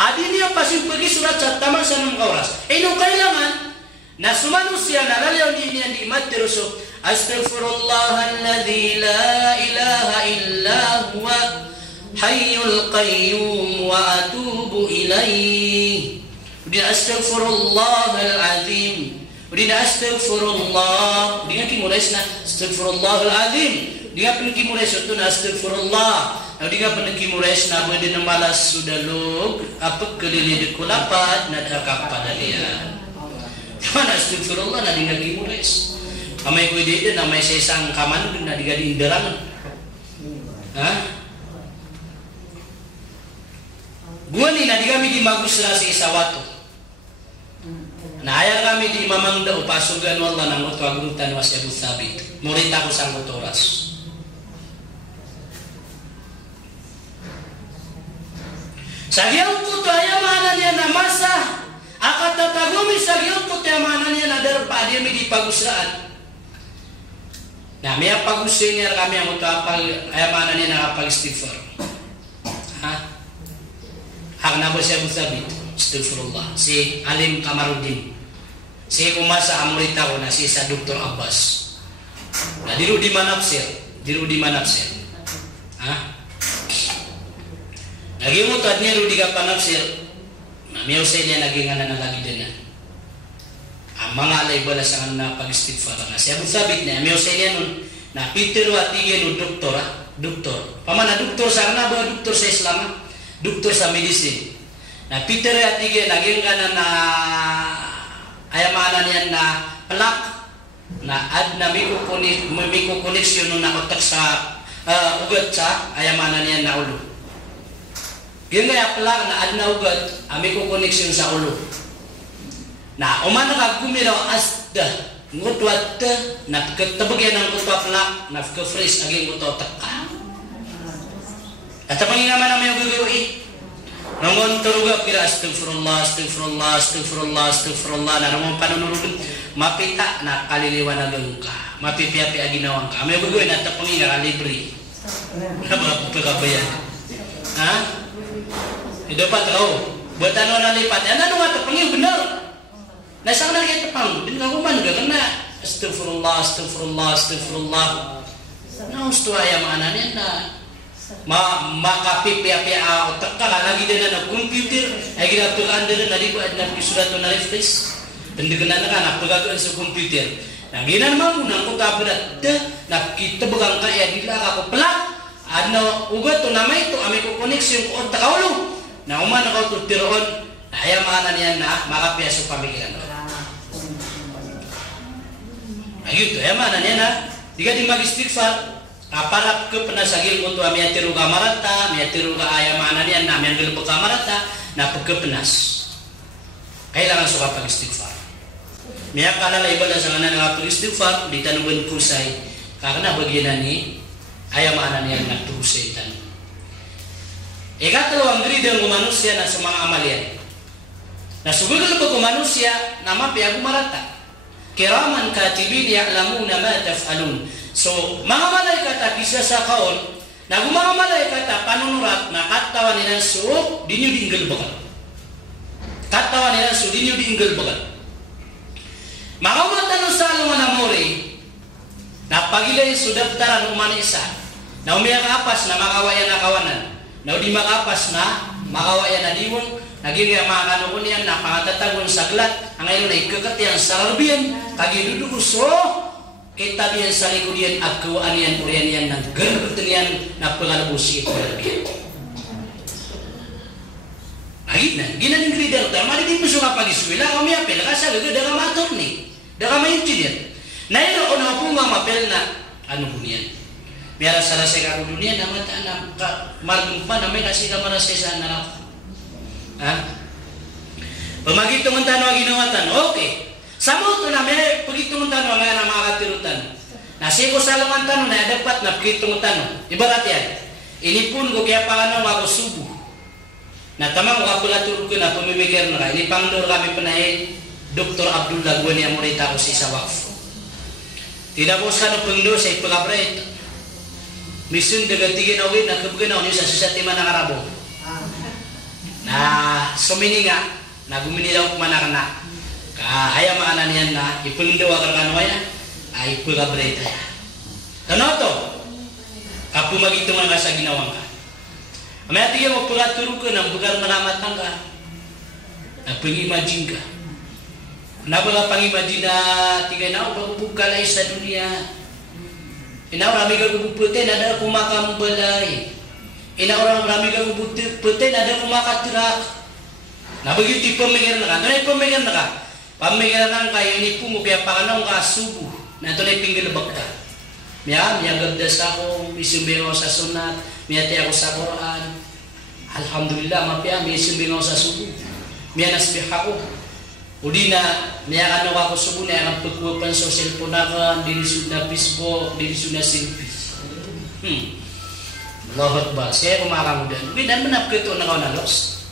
Adi niya pasin pergi surat sa tamang sa mga oras. Nung kailangan na sumanusia na lalaw niya di matteruso Astaghfirullahalladzi la ilaha illa huwa hayyul qayyum wa atubu ilaih. Udin astaghfirullahal azim. Udin astaghfirullah. Dengan kimurais na astaghfirullahal azim. Dengan kimurais itu na astaghfirullah. Di nga panakimurais na pwede na malas sudalog apag kalilid kulapat na nakapadalian. Mana astagfirullah na di nga kimurais. Amay ko din na may sa isang kaman na di nga diindarangan. Buwan na di kami di magusra sa isawato. Naayar kami di mamangda o pasugan wala ng utwagutan was Abu Thabit. Murita ko sa motoras. Sagyang ko tayo manan niya na masa akat tatagumi sagyang ko tayo manan niya na darpa dia mi di pagusraan na may pagusin niya kami ang utapal ay manan niya na pag-istighfar hak na ba siya musabit astaghfirullah si Alim Kamaruddin si kumasa amrita ko na si sa Dr. Abbas na diru di manapsir Lagi mo tad niya rudi ka panapsir. Na miyaw sa niya naging na lagi din na. Mga alay bala sa na pag-istighfar na. Siya sabit niya, miyaw sa niya nun, na Peter wa tige no doktor, doktor. Pamana doktor sa na ba doktor sa Islam, doktor sa medicine. Na Peter wa tige naging na ayamanan niya na plak na ad na miko koneksyon na otak sa ugat sa ayamanan niya na ulo. Gaya plak na ad na ugat amiko koneksyon sa ulo. Na umana ka gumiraw asda ngutwat na ketabagyan ng kutwa plak na fresh aging kuto taka. At pangingaman namin yung gagawin. Namun terugap kira astagfirullah, astagfirullah, astagfirullah, astagfirullah. Na naman panunurun mapita na kaliliwanagan ka. Mapipiapi aginawang ka. May gagawin at panginga libre. Na mga pagkabayan. Ha? Dapat tao. Buat ano na lipat. Ano nga tapangin benar. Nasa na kita pang binanguman ka na astagfirullah, astagfirullah, astagfirullah. Na gusto ay mana niya na makapipi-api otak ka lagi din na computer ay ginatukan din na di ba na surat na refresh pendeganan ka na pagagaan sa computer. Na ginanaman mo nang kutaberat na kita bagang kaya dila ka ko plak ano ugat to namay to ami ko connection ko otak ulo. Na umana ka to tiroon ay mana niya na makapiya sa pamikiran. Gitu ya mana niya na jika di mag-istighfar aparap ke penasagil untuk amia tiruga marata amia tiruga ayam mana niya na amia gelebek marata na peke penas kailangan suka pag-istighfar mia kala la ibadah sa ngana nga pag-istighfar di tanuban pusay karena bagian ni ayam mana niya na tusay tan ikatlo ang grideng manusia na sa mga amalyan na sugul ko manusia nama piagu marata kiraman katibin ya'lamuna ma taf'alun. So mga malaikat bisa sa kaon na mga malaikat panunurat na katawan nila so dinyo diinggal bagal. Katawan nila so dinyo diinggal bagal. Mga matanong sa aluman amore na pagilay so daftaran umanisa na umiyak apas na makawayan na kawanan na di makapas na makawayan na diwon naging mga kanukun yan na pangatatangon sa glat ang ngayon ay kakatiyan sa larbiyan kagidudugo so kita diyan sa likod yan at kawaan yan uriyan yan ng garbatan yan na pangalabusi ito larbiyan agit na ginaning leader dahil maligid mo siya pag-iswila kami apel kasi agad daga mator ni daga ma-engineer na yun ako na po nga mapel na ano po niyan mayara sa rasay kako dunia na mata na margumpa na may kasi ka marasay sa anak ha? Pemagitong tanong ginawatan, okay. Samo to na may pagitong tanong nga na mga katirutan. Nasi ko sa laman tanong na dapat na pagitong tanong. Ibarat yan. Inipun ko kaya paano ako subuh. Na tamang ko kapulatur ko na pumimigir na ka. Inipangdor kami panay Dr. Abdullah Gwani Amorita ko si Sawaf. Tidak ko sa pangdor sa ipagabrait. Misun dagatigin awin na kabganaw niyo sa susatiman ng Arabo. Na sumini nga na guminilaw kumanakana kaya maanan yan na ipulundaw agar kanwaya ay ipulgabreta ya kano to kapu magitungan ka sa ginawang ka amaya tiga mo pulaturo ka ng bugar manamatang ka na pangimagine ka na baga pangimagine na tiga na pagbukalay sa dunia inawrami ka gubuputin ada kumakambalay ina orang rami ka putih ada kumakatirak na begitu pemikiran ka tunay pemikiran ka pemikiran ng kayo ni pungo kaya pakanong ka subuh na tunay pinggil bakta miya gabdas ako isumbi ako sa sunat miya ti ako sa Quran alhamdulillah mapya miya isumbi ako sa subuh miya nasbih ako udi na miya ano ako subuh na ang pagkuwapan sa cellphone ka dilisud na Facebook dilisud na selfie Allah Akbar, saya kumakamudan. Bidan manap kito na kaw na los.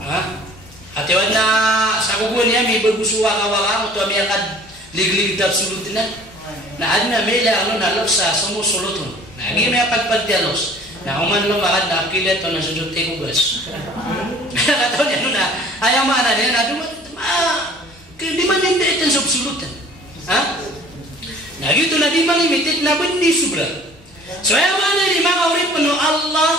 Ha? At iwan na sa kubuan niya, may bagusuwa ka-waka, ito may akad liglig tap sulutin na. Na ad na may lang na los sa sumusulutun. Nagi may pagpagdialos. Na kuman lang makad na kilit o na sudot ko gas. Kataon niya na, ayaw maana niya na, di man hindi ito subsulutan. Ha? Nagito na di man limited na ba hindi sobra. So ayaw maana ni mga urip no Allah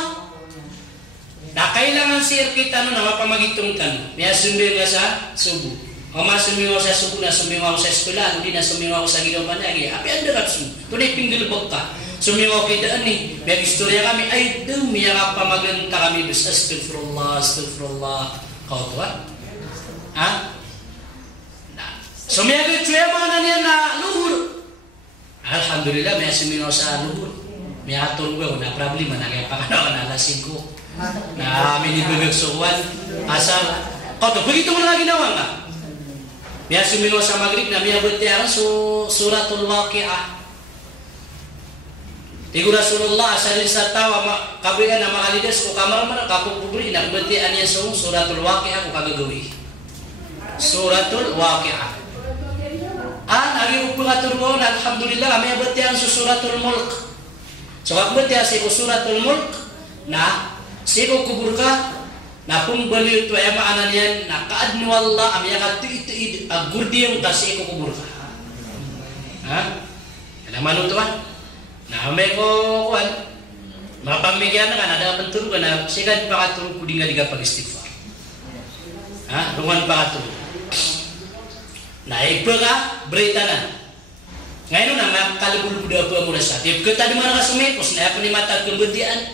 Na kailangan sir kita no na mapamagitong tan. Miya sumbi nga sa subo. O masumingaw sa subo na sumingaw sa eskwela, hindi na sumingaw sa ginawa panagi. Api anda ratsu. Tunay pinggil bokka. Sumingaw kita ni. May istorya kami ay daw miya ka pamaganta kami bis astagfirullah, astagfirullah. Kau tuwa? Ha? Sumingaw kita mana niya na luhur. Alhamdulillah may sumingaw sa luhur. May atong ko na problema na kaya pakanawa na alas 5. Na minibigagsuwan asal kau tu begitu mana ginawa ka biya sumingaw sa maghrib na miya betiaran suratul waqi'ah tigo Rasulullah asalin sa tawa kabigan na makalides ko kamar mana kapupubri na betian niya suratul waqi'ah ko kagagawi suratul waqi'ah nagi upungatur ko alhamdulillah miya betian suratul mulk so betian si suratul mulk na siko kubur ka na pung bali to ay maanan yan na kaadnu Allah am ya itu agurdiyong kasi ko kubur ka ha alaman to na may ko kuan mapamigyan na ada bentur ka na sigan pakatur kudi nga diga pag-istighfar ha rungan pakatur na iba ka berita na ngayon na kalibul buda pa mo sa tip kita di mana ka sumipos na ni mata kembedian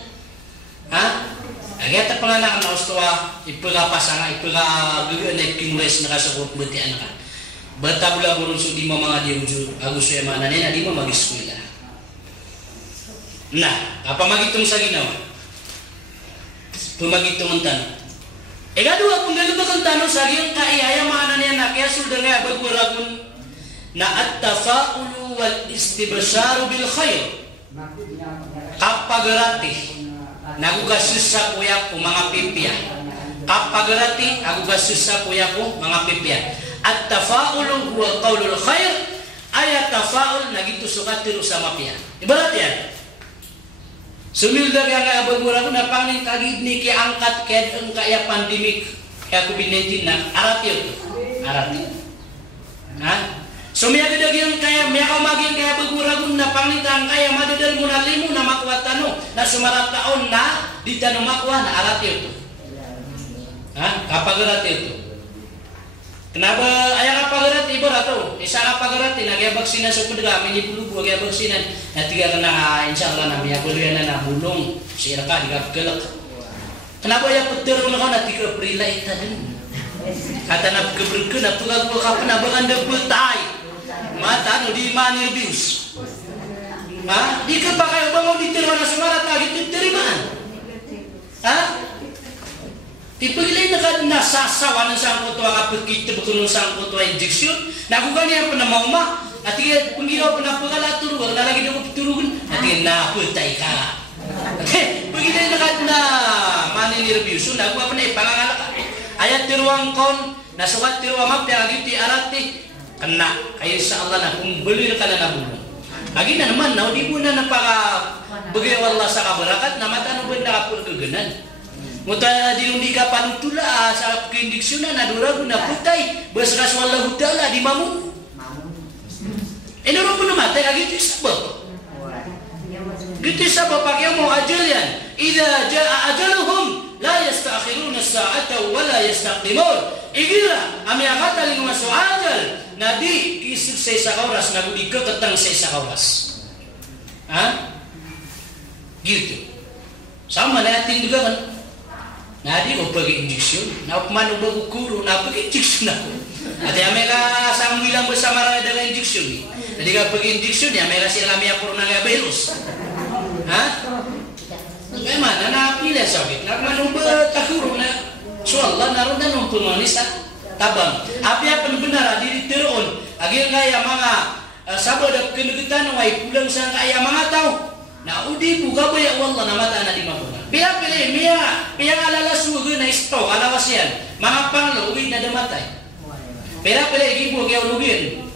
ha agata panganak na ustoa ipaga pasanga ipaga gugunek kingles na kasukot betian ka bata bula burun su di mga diuju agus ya mana nena di mo magiskwela nah apa magitong sa ginawa pumagitong tan dua kung gagawin tanong sa giyong kaiyaya mana nena kaya sulda nga baguragun na at-tafa'ulu wal istibsharu bil khair kapag nagugasus kuya ko mga pipya kapagarati agugasus kuya ko mga pipya at tafa'ul huwa qaulul khair ay tafa'ul nagito sukatiro sa mapya ibarat yan sumilda kaya abagura ko na pangling kagid ni ki angkat kaya ang kaya pandemik kaya COVID-19 na arati ha so miya gada gyang kaya miya ka maging kaya baguragun na pangitang kaya madadal mo na limo na makwatano na sumarap taon na di tanong makwa na arati ito ha kapagarati ito kenapa ayah kapagarati iba rato isa kapagarati nagyabaksinan sa pudga minipulugo nagyabaksinan na tiga na inshallah na miya puluyan na bulong sira ka di ka kelak kenapa ya puter mo na tiga prila ita din kata na keberken na pugag mo ka panabangan na putay mata no di manir bius ha di ka pa kayo bangaw diterima na sumarat lagi diterima ha tipilay na ka nasasawa ng sangko to kapag kita bukunong sangko to injection nakuha niya pa na mauma at iya kung ginawa pa na pagkalatur wala na lagi na kupiturugan at iya naputay ka pagkilay na ka na manir bius nakuha pa na ipangangalak ayat tiruang kon nasukat tiruang mapya agiti arati kena kayo sa Allah na kung belir ka na nabulong lagi na naman na di mo na napaka bagayaw Allah sa kabarakat na matano ba nakapul kaganan muta di ka panutula sa kindiksyon na nadura na putay basras wallahu ta'ala di mamu inuro mo namatay agiti sabab giti sabab pakya mo ajal yan idha jaa ajaluhum la yasta'khiruna as-sa'ata wa la yastaqdimun igira ami akataling masuajal nadi kisig sa isa kauras nagudi ka katang sa isa kauras ha gitu sama na atin juga kan nadi ko pag-injection na upmano bago kuro na pag-injection ako at amera sang bilang bersama raya dengan injection jadi ka pag-injection ya amera sila miya puro nga virus ha bagaimana na pila sakit na manumba takuro na so Allah naroon na nung pumanisa tabang api apa benar diri teron agil kaya mga sabad kenegitan way pulang sang kaya mga tao na udi buka ba ya Allah na mata na di mapuna pila miya alala sugo na isto alawas yan mga panglo uwi na damatay pila igibo kaya ulugin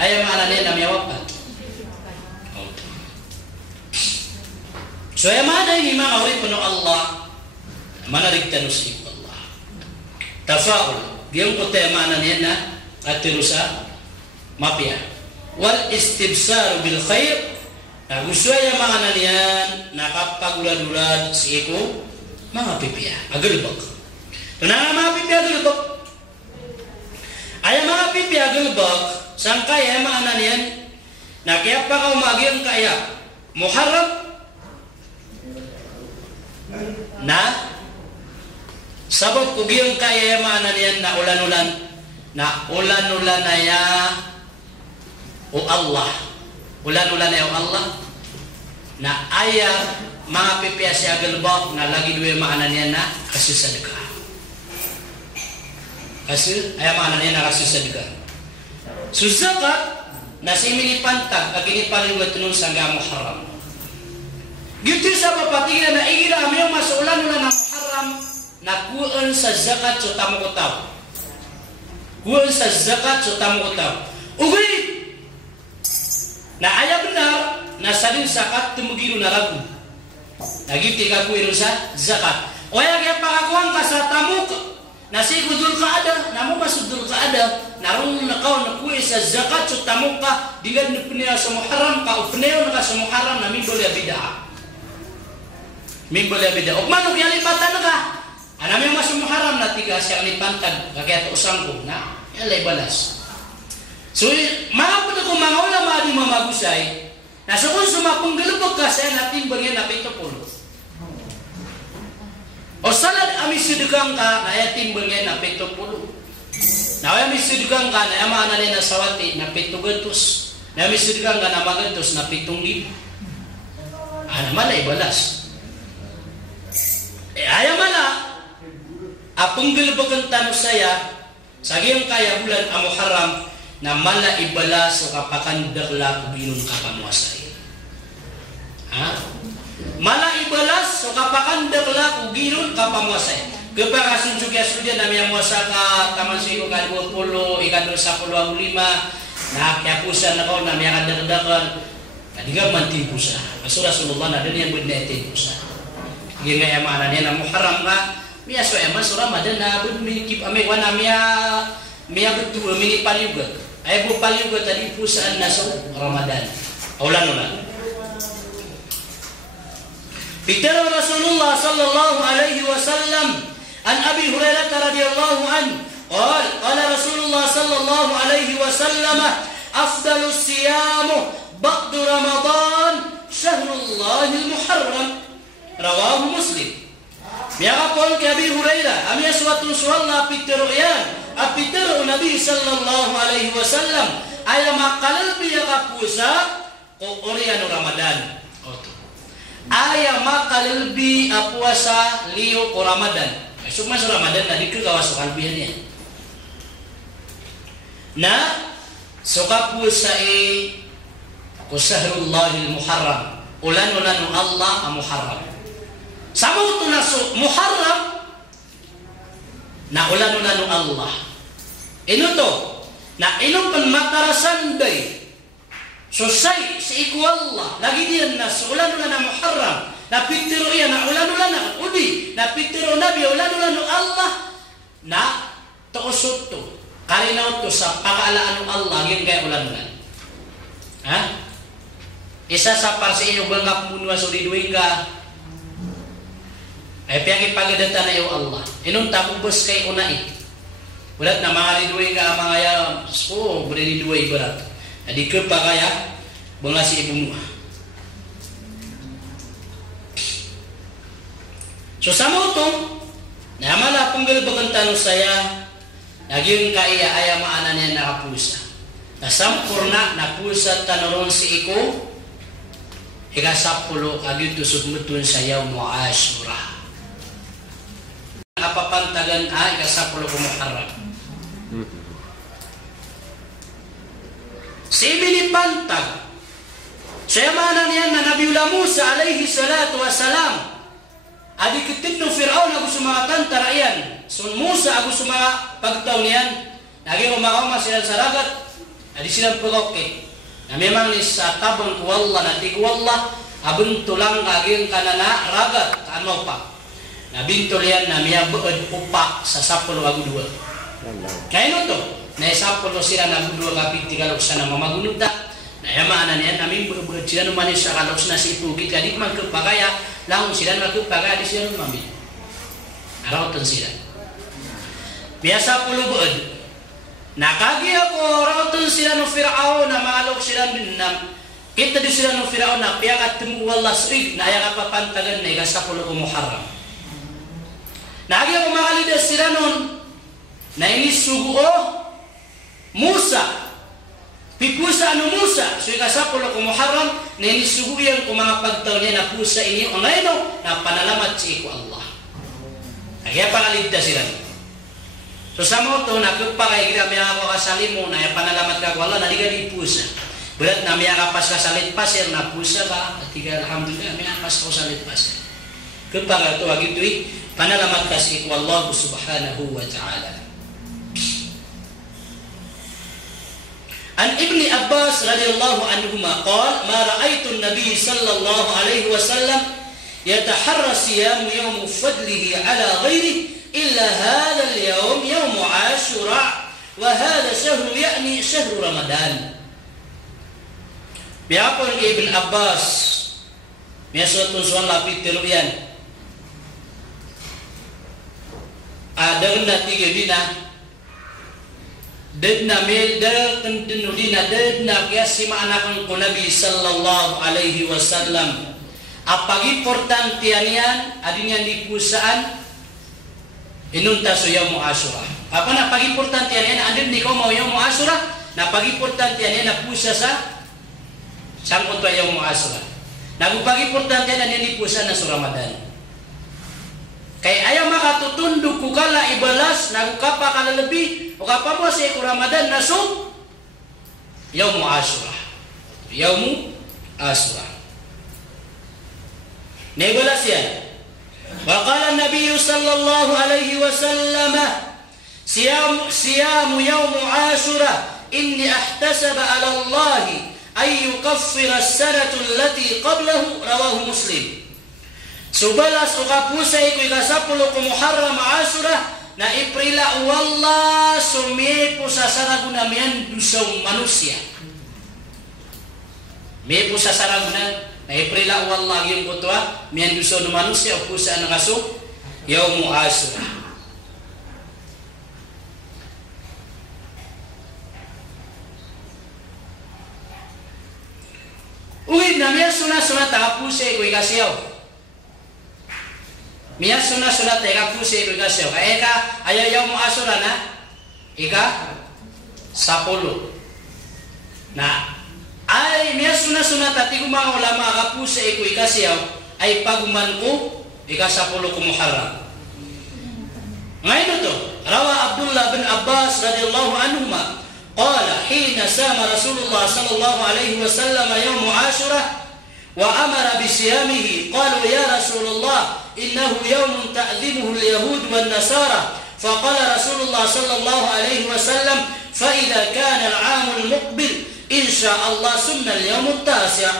ayam alane na miya wapat so yang mana ini mga uri puno Allah mana rigtanus Allah tafa'ul yang kutaya mana niya na at tirusa mapya wal istibsar bil khair gusto ya mga naniyan nakapagulad-ulad si iko mga pipia agalbak. Tunang mga pipia agalbak. Ay mga pipia agalbak sangkay ay mga ananian na kaya pa ka umagiyang kaya Muharram na sabab kugiyang kaya mga ananian na ulan-ulan na ya o Allah. Ulan-ulan na ya o Allah na aya mga pipia si agalbak na lagi duwe mga ananian na kasi sadaka. Kasi ay mga ananian na kasi sadaka. Suzakat na si minipantag agini pariwat nun sangga Muharram. Gitu sa papatingin na igira amyo masulan-ulan na Muharram na kuan sa zakat so tamo ko taw. Kuan sa zakat so tamo ko taw. Ugi na aya benar na salin zakat tumugiro na ragu. Nagiti ka kuin sa zakat. O ya kaya pakakuan ka sa tamuk na si Dzul Qa'dah, namu masuk Dzul Qa'dah, narung nakaw na kuin sa zakat so tamuk ka dengan nupnya sa Muharram ka upneo na ka sa Muharram na boleh bid'ah. Boleh bid'ah. Og manuk yang lipatan ka. Anam yung masuk Muharram na tiga siyang lipantag kaya to usangko na elay balas. So mga pud ko mga ulama di mamagusay na sukon sumapong galubog ka sa natin bangyan na 70. O salad ami sedekang ka na yatim bangyan na 70. Na ami sedekang ka na ama na na sawati na 700. Na ami sedekang ka na magantos na 7,000. Ana malay balas. Aya mala apong galubog tanu saya saging kaya bulan Muharram na mala ibalas o kapakandakla kubinun kapamuasay. Mala ibalas o kapakandakla kubinun kapamuasay. Kapag asunjugya na may muasa ka taman sigo ka 20, ikadol sa 15, na kaya pusa na ko na may kadagdagan, kadiga mantin pusa. Rasulullah na din yan budnetin pusa. Gini nga yamanan niya na Muharram ka, miya so eman so Ramadan na bud minikip ame wana miya betul mini paliugat. Ay bu paliugat tadi pusaan na so Ramadan. Ulan. Bicara Rasulullah sallallahu alaihi wasallam an Abi Hurairah radhiyallahu an qala Rasulullah sallallahu alaihi wasallam afdalus siyamu ba'da Ramadan syahrul Muharram. Rawahu Muslim. Miakapon kay Abi Hurairah, amya suatu suwalla pitero yan. Apitero Nabi sallallahu alaihi wasallam ay makalal biya kapusa ko oriano Ramadan. Oto. Ay makalal bi apuasa liyo ko Ramadan. Ay sukma sa Ramadan na dito kawasukan biya niya. Na sukapusa ko sahrullahil Muharram. Ulan-ulan Allah ang Muharram. Sama ito na Muharram na ulan-ulan Allah. Ino to, na inong panmatarasan day. So say, si iku Allah, lagi diyan na sa ulan-ulan na Muharram, na pitiro iya na ulan-ulan na udi, na pitiro nabi ulan-ulan na Allah, na toosot to, karinaw to sa pakaalaan ng Allah, yung kaya ulan-ulan. Isa sa par sa inyo banggap munwa so diduin ka, ay piyang ipagadata na iyo Allah. Inong tapubos kay unai. Walat na mga riduay ka mga yam. So, boleh riduay berat. Adi ke pa kaya bunga si ibu. So sama utong na mala punggal bagantan saya naging kaya aya maanan niya nakapusa. Na sampurna na pusa tanoron si iko ikasapulo agito submutun sa yaw mo Ashura. Apapantagan ay ikasapulo ko Muharram. Si binipantag siya manan yan na Nabiullah Musa alaihi salatu wassalam adi ketid no Fir'aun ako sumakatan tarayan sun Musa ako sumak pagtaw niyan naging umakaw sila sa ragat adi silang pagokit na memang ni sa tabang kuwalla na tigwalla abun tulang aging kanana ragat ano pa na bintulian na miya beed upak sa 10 agudua. Kaya no to, na 10 sila na agudua kapit tigalok sa na mamagunta. Na yamaanan yan namin beed sila numanis sa kalok na si Pugit. Kaya di magkapagaya, lang sila magkapagaya di sila numamit. Rawatan sila. Biasa puluh buod. Nakagi ako rawatan sila no Fir'aun na maalok sila binam. Kita di sila no Fir'aun na piyakat tumuwala suig na ayaw kapapantagan na ikasa puluh Muharram. Nakagi ako makalidas sila nun na inisugo Musa. Pipusa anu Musa, so ikasapulo ko Muharram, na inisuguyan ko mga pagtaon niya na pusa inyo ang ngayon na panalamat si ko Allah. Kaya pangalidda sila. So sa mo to, nakupakay kita may ako kasalim mo na panalamat ka ko Allah, naliga di pusa. Berat na may akapas ka salit pasir na pusa ka, at ika alhamdulillah may akapas ko salit pasir. Kupakay to, agito panalamat ka si ko Allah subhanahu wa ta'ala. An Ibni Abbas radhiyallahu anhuma qala ma ra'aitu an-nabiy sallallahu alaihi wasallam yataharra siyam yawm fadlihi ala ghairihi illa hadha al-yawm yawm Ashura wa hadha shahru ya'ni shahru Ramadan. Biapun Ibn Abbas miasatun suan lapit tiruyan ada na tiga dina dedna meda kendinudina dedna kiasima anakan ko Nabi sallallahu alaihi wasallam apagi importantianian adinya di pusaan inunta so yaum Ashura apa na pagi importantianian adin di ko mau yaum Ashura na pagi importantianian na pusa sa sangkot to yaum Ashura na pagi importantianian di pusa na so Ramadan kay ayaw makatutundog ko kala ibalas nagukapa kala lebih o kapa mo sa Ramadan na so Yawmu Ashura. Yawmu Ashura. Nibalas yan. Wa qala Nabi sallallahu alaihi wasallam siyamu yawmu Ashura inni ahtasaba ala Allah ay yukaffira as-sanatu allati qablahu rawahu Muslim. Subalas o kapusay ko ikasapulo ko Muharram Ashura na iprila wallah sumipo sa saraguna miyan dusong manusia. Mipo sa saraguna na iprila wallah yung kutwa miyan dusong manusia o pusa na kaso Yawmu Ashura. Uwid na miyan suna-suna takapusay ko ikasiyaw. Mia sunat eka pusi ika sew eka aya Yawmu Ashura na ika 10 na ay mia sunat tati mga ulama ka pusi ika sew ay paguman ko ika 10 ko Muharram ngayon to rawa Abdullah bin Abbas radhiyallahu anhuma qala hina sama Rasulullah sallallahu alaihi wasallam Yawmu Ashura wa amara bi siyamihi qalu ya Rasulullah إنه يوم تأذنه اليهود والنصارى فقال رسول الله صلى الله عليه وسلم فإذا كان العام المقبل إن شاء الله سمنا اليوم التاسع.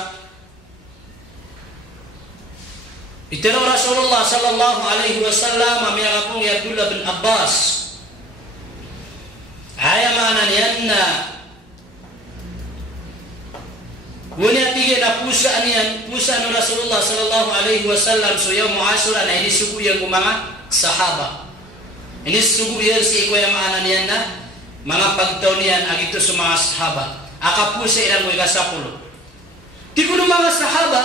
Itulah Rasulullah sallallahu alaihi wasallam mengatakan ya Abdullah bin Abbas aya mana nianna Wanya tiga na pusa niyan, pusa no Rasulullah sallallahu alaihi wasallam so Yawmu Ashura na ini suku yang mga sahaba. Ini suku yang si ko yang mana niyan na mga pagtaon niyan agito sa mga sahaba. Aka pusa ilang mga 10. Di kuno mga sahaba,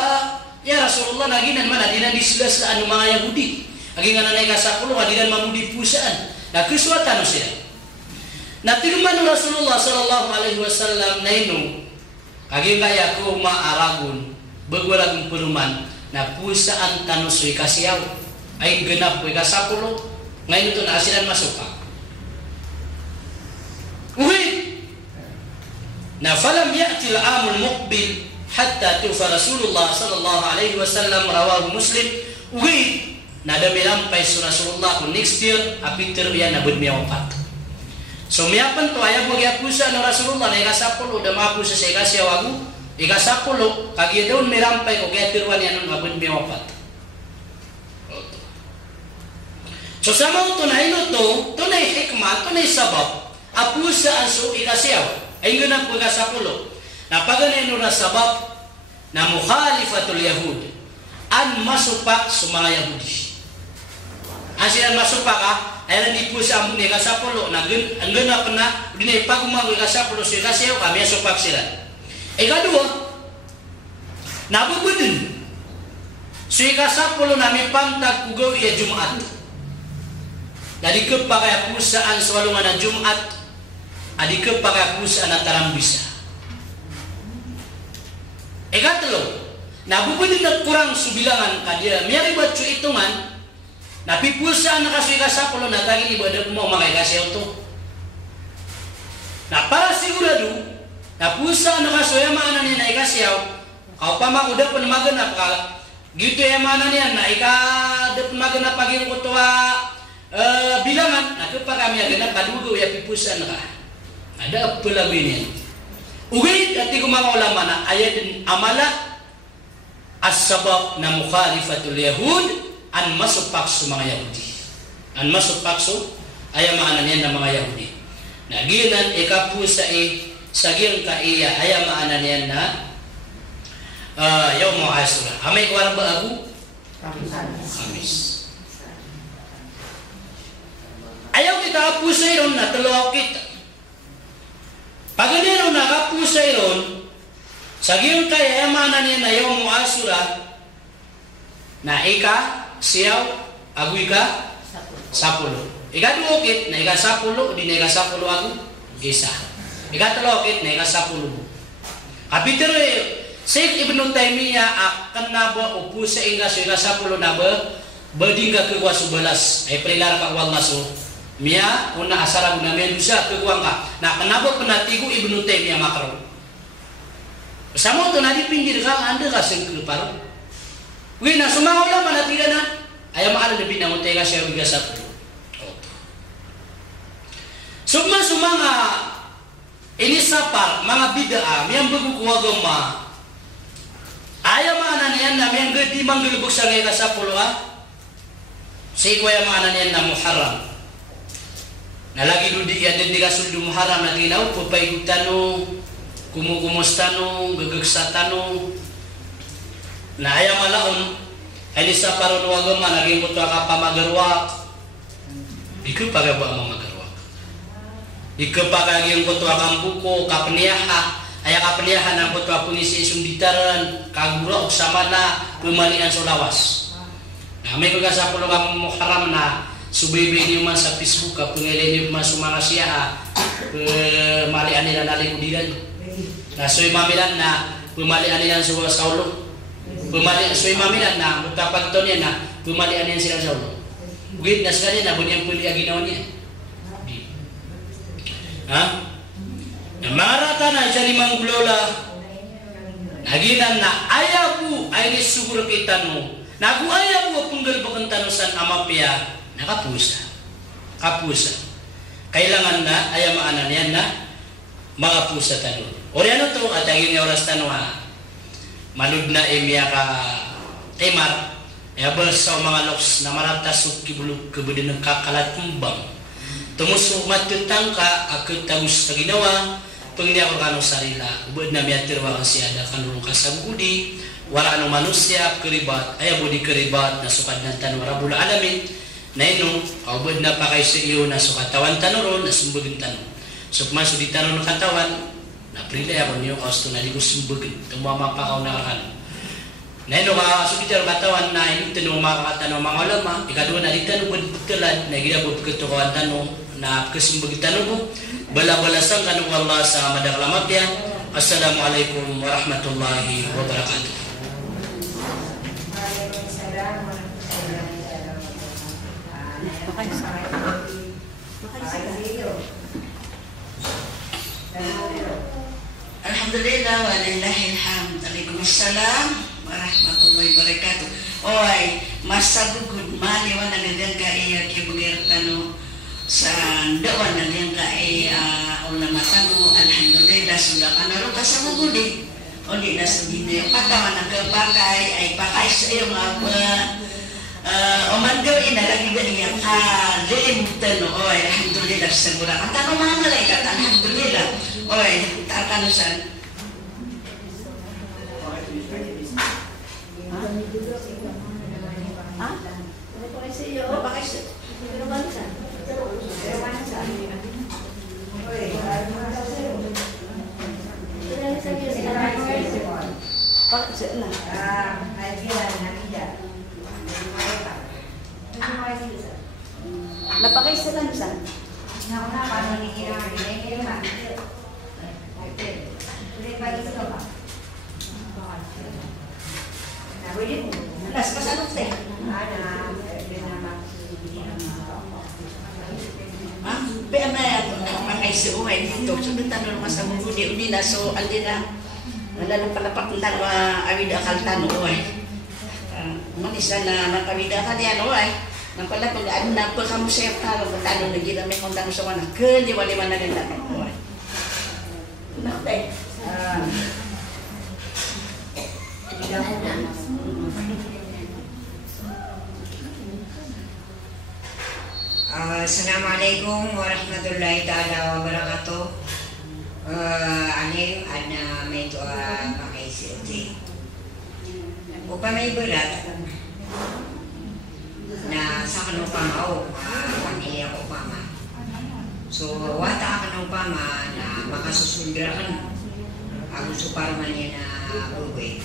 ya Rasulullah naginan mana dinan dislas la anu mga Yahudi. Agi nga nanay ka 10 adinan mamudi pusaan. Na kiswatan siya. Na tirman Rasulullah sallallahu alaihi wasallam na ino agi kaya ko maaragun bagwalagung peruman na pusaan tanus wi kasiyaw ay genap wi kasapulo ngayon ito na asilan masuk pa na falam ya'ti al-amul muqbil hatta tufa Rasulullah sallallahu alaihi wasallam rawahu Muslim na damilampay sa Rasulullah ko next year apitir yan na budmi wafat. So miyapan to ayaw mag-iapusa ng Rasulullah na ikasapulo da mapusa sa ikasyawagu ikasapulo kagi daun mirampay ko kaya tirwan yan ng abun miyawapat. So sa mga tunay no tunay hikmah, tunay sabab apusa ang so ikasyaw ay ganang po ikasapulo na paganin na sabab na mukhalifatul Yahud an masupak sa mga Yahudi asian masuk paka ayan di pusa ambune ka 10 na anggen na pena dine paguma ka 10 si kaseo kami sopak sila kadua nabubudin si ka 10 nami pantag kugaw ya Jumat jadi kepakai pusaan sewalungan na Jumat adi kepakai pusaan na tarambisa katlo nabubudin na kurang subilangan kadia miyari buat cu hitungan napi pulsa na kasoy ka 10 na tagi ibadah mo makay kasi auto na para sigurado na pulsa na kasoy mana ni na ikasyaw kau pama udah pun maganap ka gitu ya mana niyan na ikadap maganap pagin ko to bilangan na kapag kami aganap padugo ya pipulsa na ka ada apa lagu ini ugit at ko mga ulama na ayat amala as-sabab na mukhalifatul yahud an masuk paksu mga Yahudi an masuk paksu aya maanan yan ng mga Yahudi na ginan ikapusa saging ka iya aya maanan yan na Yawm Ashura amay ko ba agu Kamis ayaw kita apusa iron na talo kita pagano na kapusa iron saging ka aya maanan yan na Yawm Ashura na ika siyaw agu ika 10 ika duokit na ika 10 di na ika 10 agu isa ika talokit na ika 10 kapitero Syekh Ibnu Taimiyah akan nabo upo sa inga so ika 10 nabo badingga ke 11 ay prilar ka wallah so miya una asara guna men bisa ke ka na kanabo penatigo Ibnu Taimiyah makro sama to na di pinggir ka anda ka sengke paro wina sumang ulama na tiga na ayaw maala na pinamutay ka siya wiga 10 sumanga ini sapar mga bid'a miyang bago agama ayaw maana niyan na miyang gadi manggulubog sa ngayon ka 10 sige ayaw maana niyan na Muharram nalagi ludi yan din di kasuldo Muharram na tinaw pupayugtano kumukumustanong gagagsatano na ayaw malaon ay ni sa paron wagama naging muto ka pamagarwak ikaw pagaba mamagarwak ikaw pagaging muto kang buko kapniyaha ay kapniyaha ng muto pun isi sunditaran kagura o sama na pumalian sa lawas na may pagkasapulong kang Muharram na subibi niyo man sa Facebook pangilin niyo man sumanga siya pumalian nila nalikudilan na so'y mamilan na pumalian nila sa saulo pemalian soy mamilan na mutapag to niya na pumalian niya sila sa ulo witness ka niya na bunyang puli aginaw niya na marata na siya ni Manggulola naginan na ayabu ay nisugur kita no nagu ayabu punggal bakantanusan amapya nakapusa kailangan na ayamaanan yan na mga pusa tanong oriano to at aging oras tanong malud na emya ka temar ebal sa mga loks na maratasok kibulog kabudin ng kakalat kumbang tumusok matutang ka akit tagus sa ginawa pangniya ko kanong sarila ubod na miyatirwa ang siyada kanong kasagudi wala anong manusya keribat ayabo di keribat na sukad ng tanong rabul alamin na ino ubod na pa kayo sa iyo na sukatawan tanong na sumbagin tanong sukmaso di tanong na katawan na prilay ako niyo kausto na di ko sumbagin tumama pa kao na kan na ino ka subitar katawan na ino tanong makakatanong mga ulama ikadua na di tanong pagpagkalad na ginabot katukawan tanong na kasumbagin tanong ko bala-balasan kanong Allah sa madakalamat yan. Assalamualaikum warahmatullahi wabarakatuh. Alhamdulillah walillahilhamd. Waalaikumsalam warahmatullahi wabarakatuh. Oy, masa gugud mali wa nagagan ka iya kibugir tano sa dawan na yang kay ulama tano. Alhamdulillah sudah kanaro kasama gudi. O di na sabihin na pagkaman ang kapakay ay pakay sa iyong omandaw inalagi ba niya kalimutan no. Oy, alhamdulillah sagura ang tanong mga malaikat. Alhamdulillah. Oy, tatanusan ha? Ano pa kayo sa iyo? So aldina nalalang palapak ng awida kaltan oy manisa na matawida ka diyan oy nang pala pag na pa kamo sa talo patano na gila may kontang sa wana kendi wali man na ganda oy nakte Assalamualaikum warahmatullahi taala wabarakatuh. Aning ana may doa pakai silti. Upamay berat na sa kanong pamao pamilya ko pama. So wata kanong pama na makasusundrahan ang suparman niya na buwi.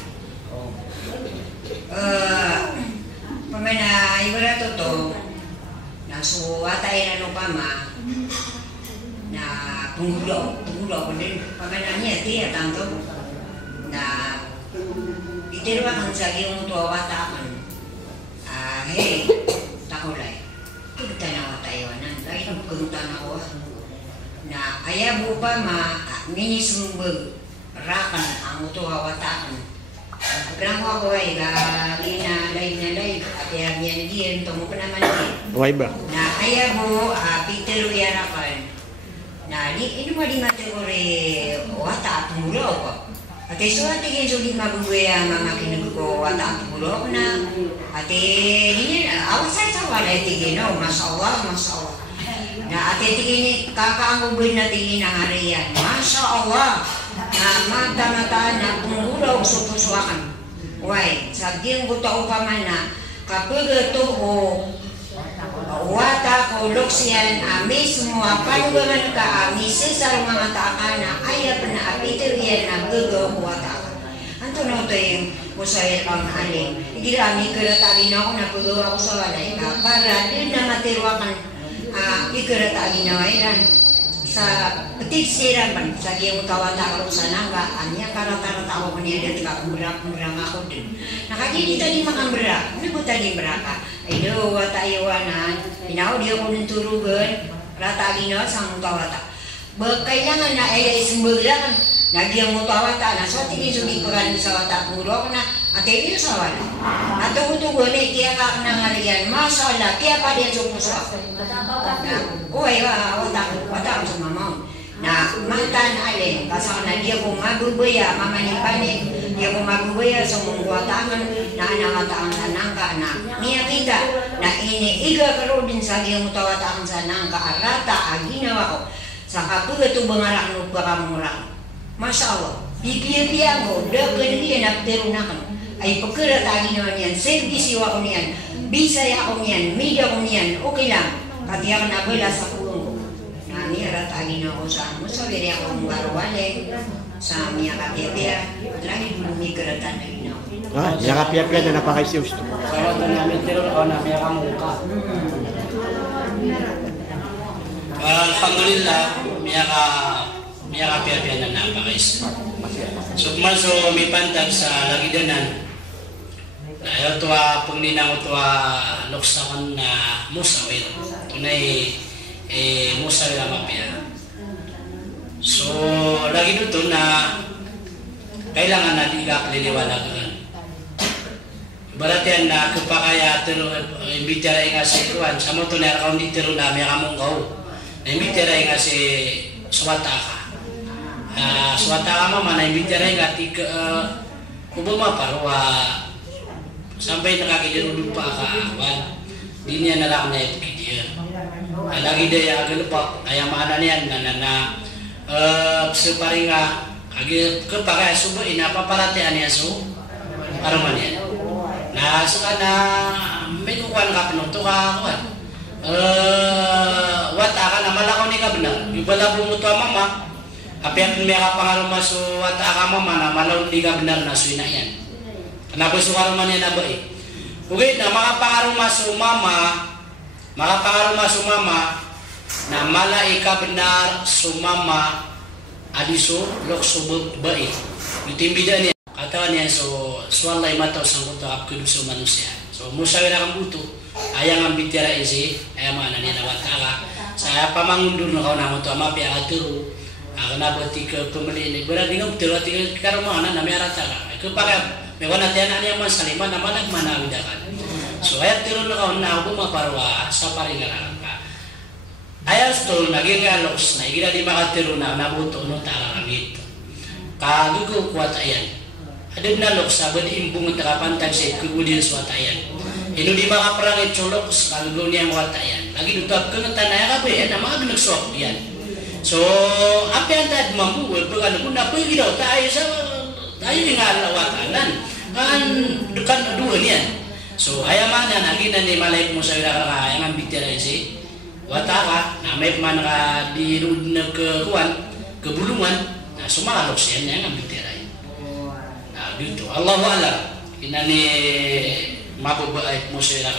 Pamay na ibarat to na so wata kanong pama na punggulo ko din pamananya dia tanto na itirwakan sa iyong tuwawatakan hey takulay kagta na watayawanan dahil ang pagkutan ako na ayaw pa minisumbag rakan ang tuwawatakan Berang ako ay live at yan diyan tunggu naman din na ayaw mo Peter Uyarakan na ini mo di kategori wata at mulo ko. At iso tingin so di mabubuya mga kinugo wata at mulo na. At ini awasay sa wala tingin no, masyaallah. Na at tingin kakaangubin na tingin ang ariyan. Masyaallah. Na mata-mata na pumulo sa pusuakan. Why, sagyong buto upaman na kapag ito wata ko luksiyan mismo panugaman ka misisar mga taakana ayap na apiter yan na gugo wata ka anto no to yung musaya kang aling igirami karatagin ako na pugawa ako sa walay ka para din na matirwakan ikaratagin na wairan sa petiksiran man sa iyong kawata ko sa nangga anya karata-rata ako niya dito ka kumurang ako din nakakita din makambra ano po tali braka ay do wata iwanan inaw dia ko ninturugan ratagin na sa mutawata kailangan na ay isumbagan nagyang mutawata na so tingin sumi pagani sa wata puro na ate ito sa wala atutugon ay tiya ka ng halian masala tiya pa din sa puso uy wata ko sa mamaw na mantan alin kasi na dia ko magbubaya mamanipanik dia ko magbubaya sa mong watangan na anakataan sa nangka na niya kita na iniiga karo din sa iyong mutawataan sa nangka arata aginawa ko sa kapag ito bangarak no pakamurang masawa pipiya ko dagan niya naptero na kan ay pagkarat aginawa niyan service ko niyan bisaya ko niyan media ko niyan okay lang katiyak na bala sa kulong ko na niya ratagin ako sa musawiri ako warwale sa miya kapia lagi dulu migratan na ginawa ya kapia na napakaisius kaya ito namin tiro ako na miya kamuka alhamdulillah miya kapia na napakaisius so may pantag sa lagidanan na ito pagninang ito luksakan na musawir tunay musawir ang mapia so lagi dito na kailangan natin kakaliliwanagan baratian na kapakaya tiro imbitira nga si Kuan sa mo to na account dito na may kamong gaw na imbitira nga si swata ka mama na imbitira nga tika kubama parwa sampai nakakidiro pa ka di niya nalang na ito kidiya lagi daya agad ay mana niyan na separing kapag subo inapaparatian niya so araman yan na saka na may kukuhan ka pinuto ka wata ka na malakaw ni ka benar ibala bumuto mama apiat may kapangaruma so wata ka mama na malaw ni ka benar na suina yan kenapa sukaruman yan na ba okay na makapangaruma so mama na malaika benar sumama adiso lok subuk baik ditimbida niya katawan niya so swalay mataw sang kutak kuduso manusia so musawir ang buto ayang ang bitira isi ayang mana niya nawataka saya pamangundur na kaunang ito amapi aturo kenapa ke pembeli ini berarti ngau tiru tiga karumana namanya rataka kepada mewana tiana niya masalima nama nak mana widakan so ayat tiru na kaunang aku maparwa sapari ngaran ayah stol naging alos na igira di makatiro na nabuto no tarang ito kagugo kuat ayan adib na lok sabad imbung terapantag sa kugudin suat ayan ino di makaperang icolok kagugo niyang wat ayan lagi dutap ke tanaya kabe yan na mga ginagsuak yan so apa yang tadi mampu berpegan kung napoy gidaw tayo sa tayo nga lawatanan kan dekan dua niyan so ayamanan aginan ni malaik mo sa wirakaka yang ambitira isi wataka na may man di ke bulungan na sumakalok siya yang ambil tiray na dito Allahu a'lam inani mabubuhay mo sa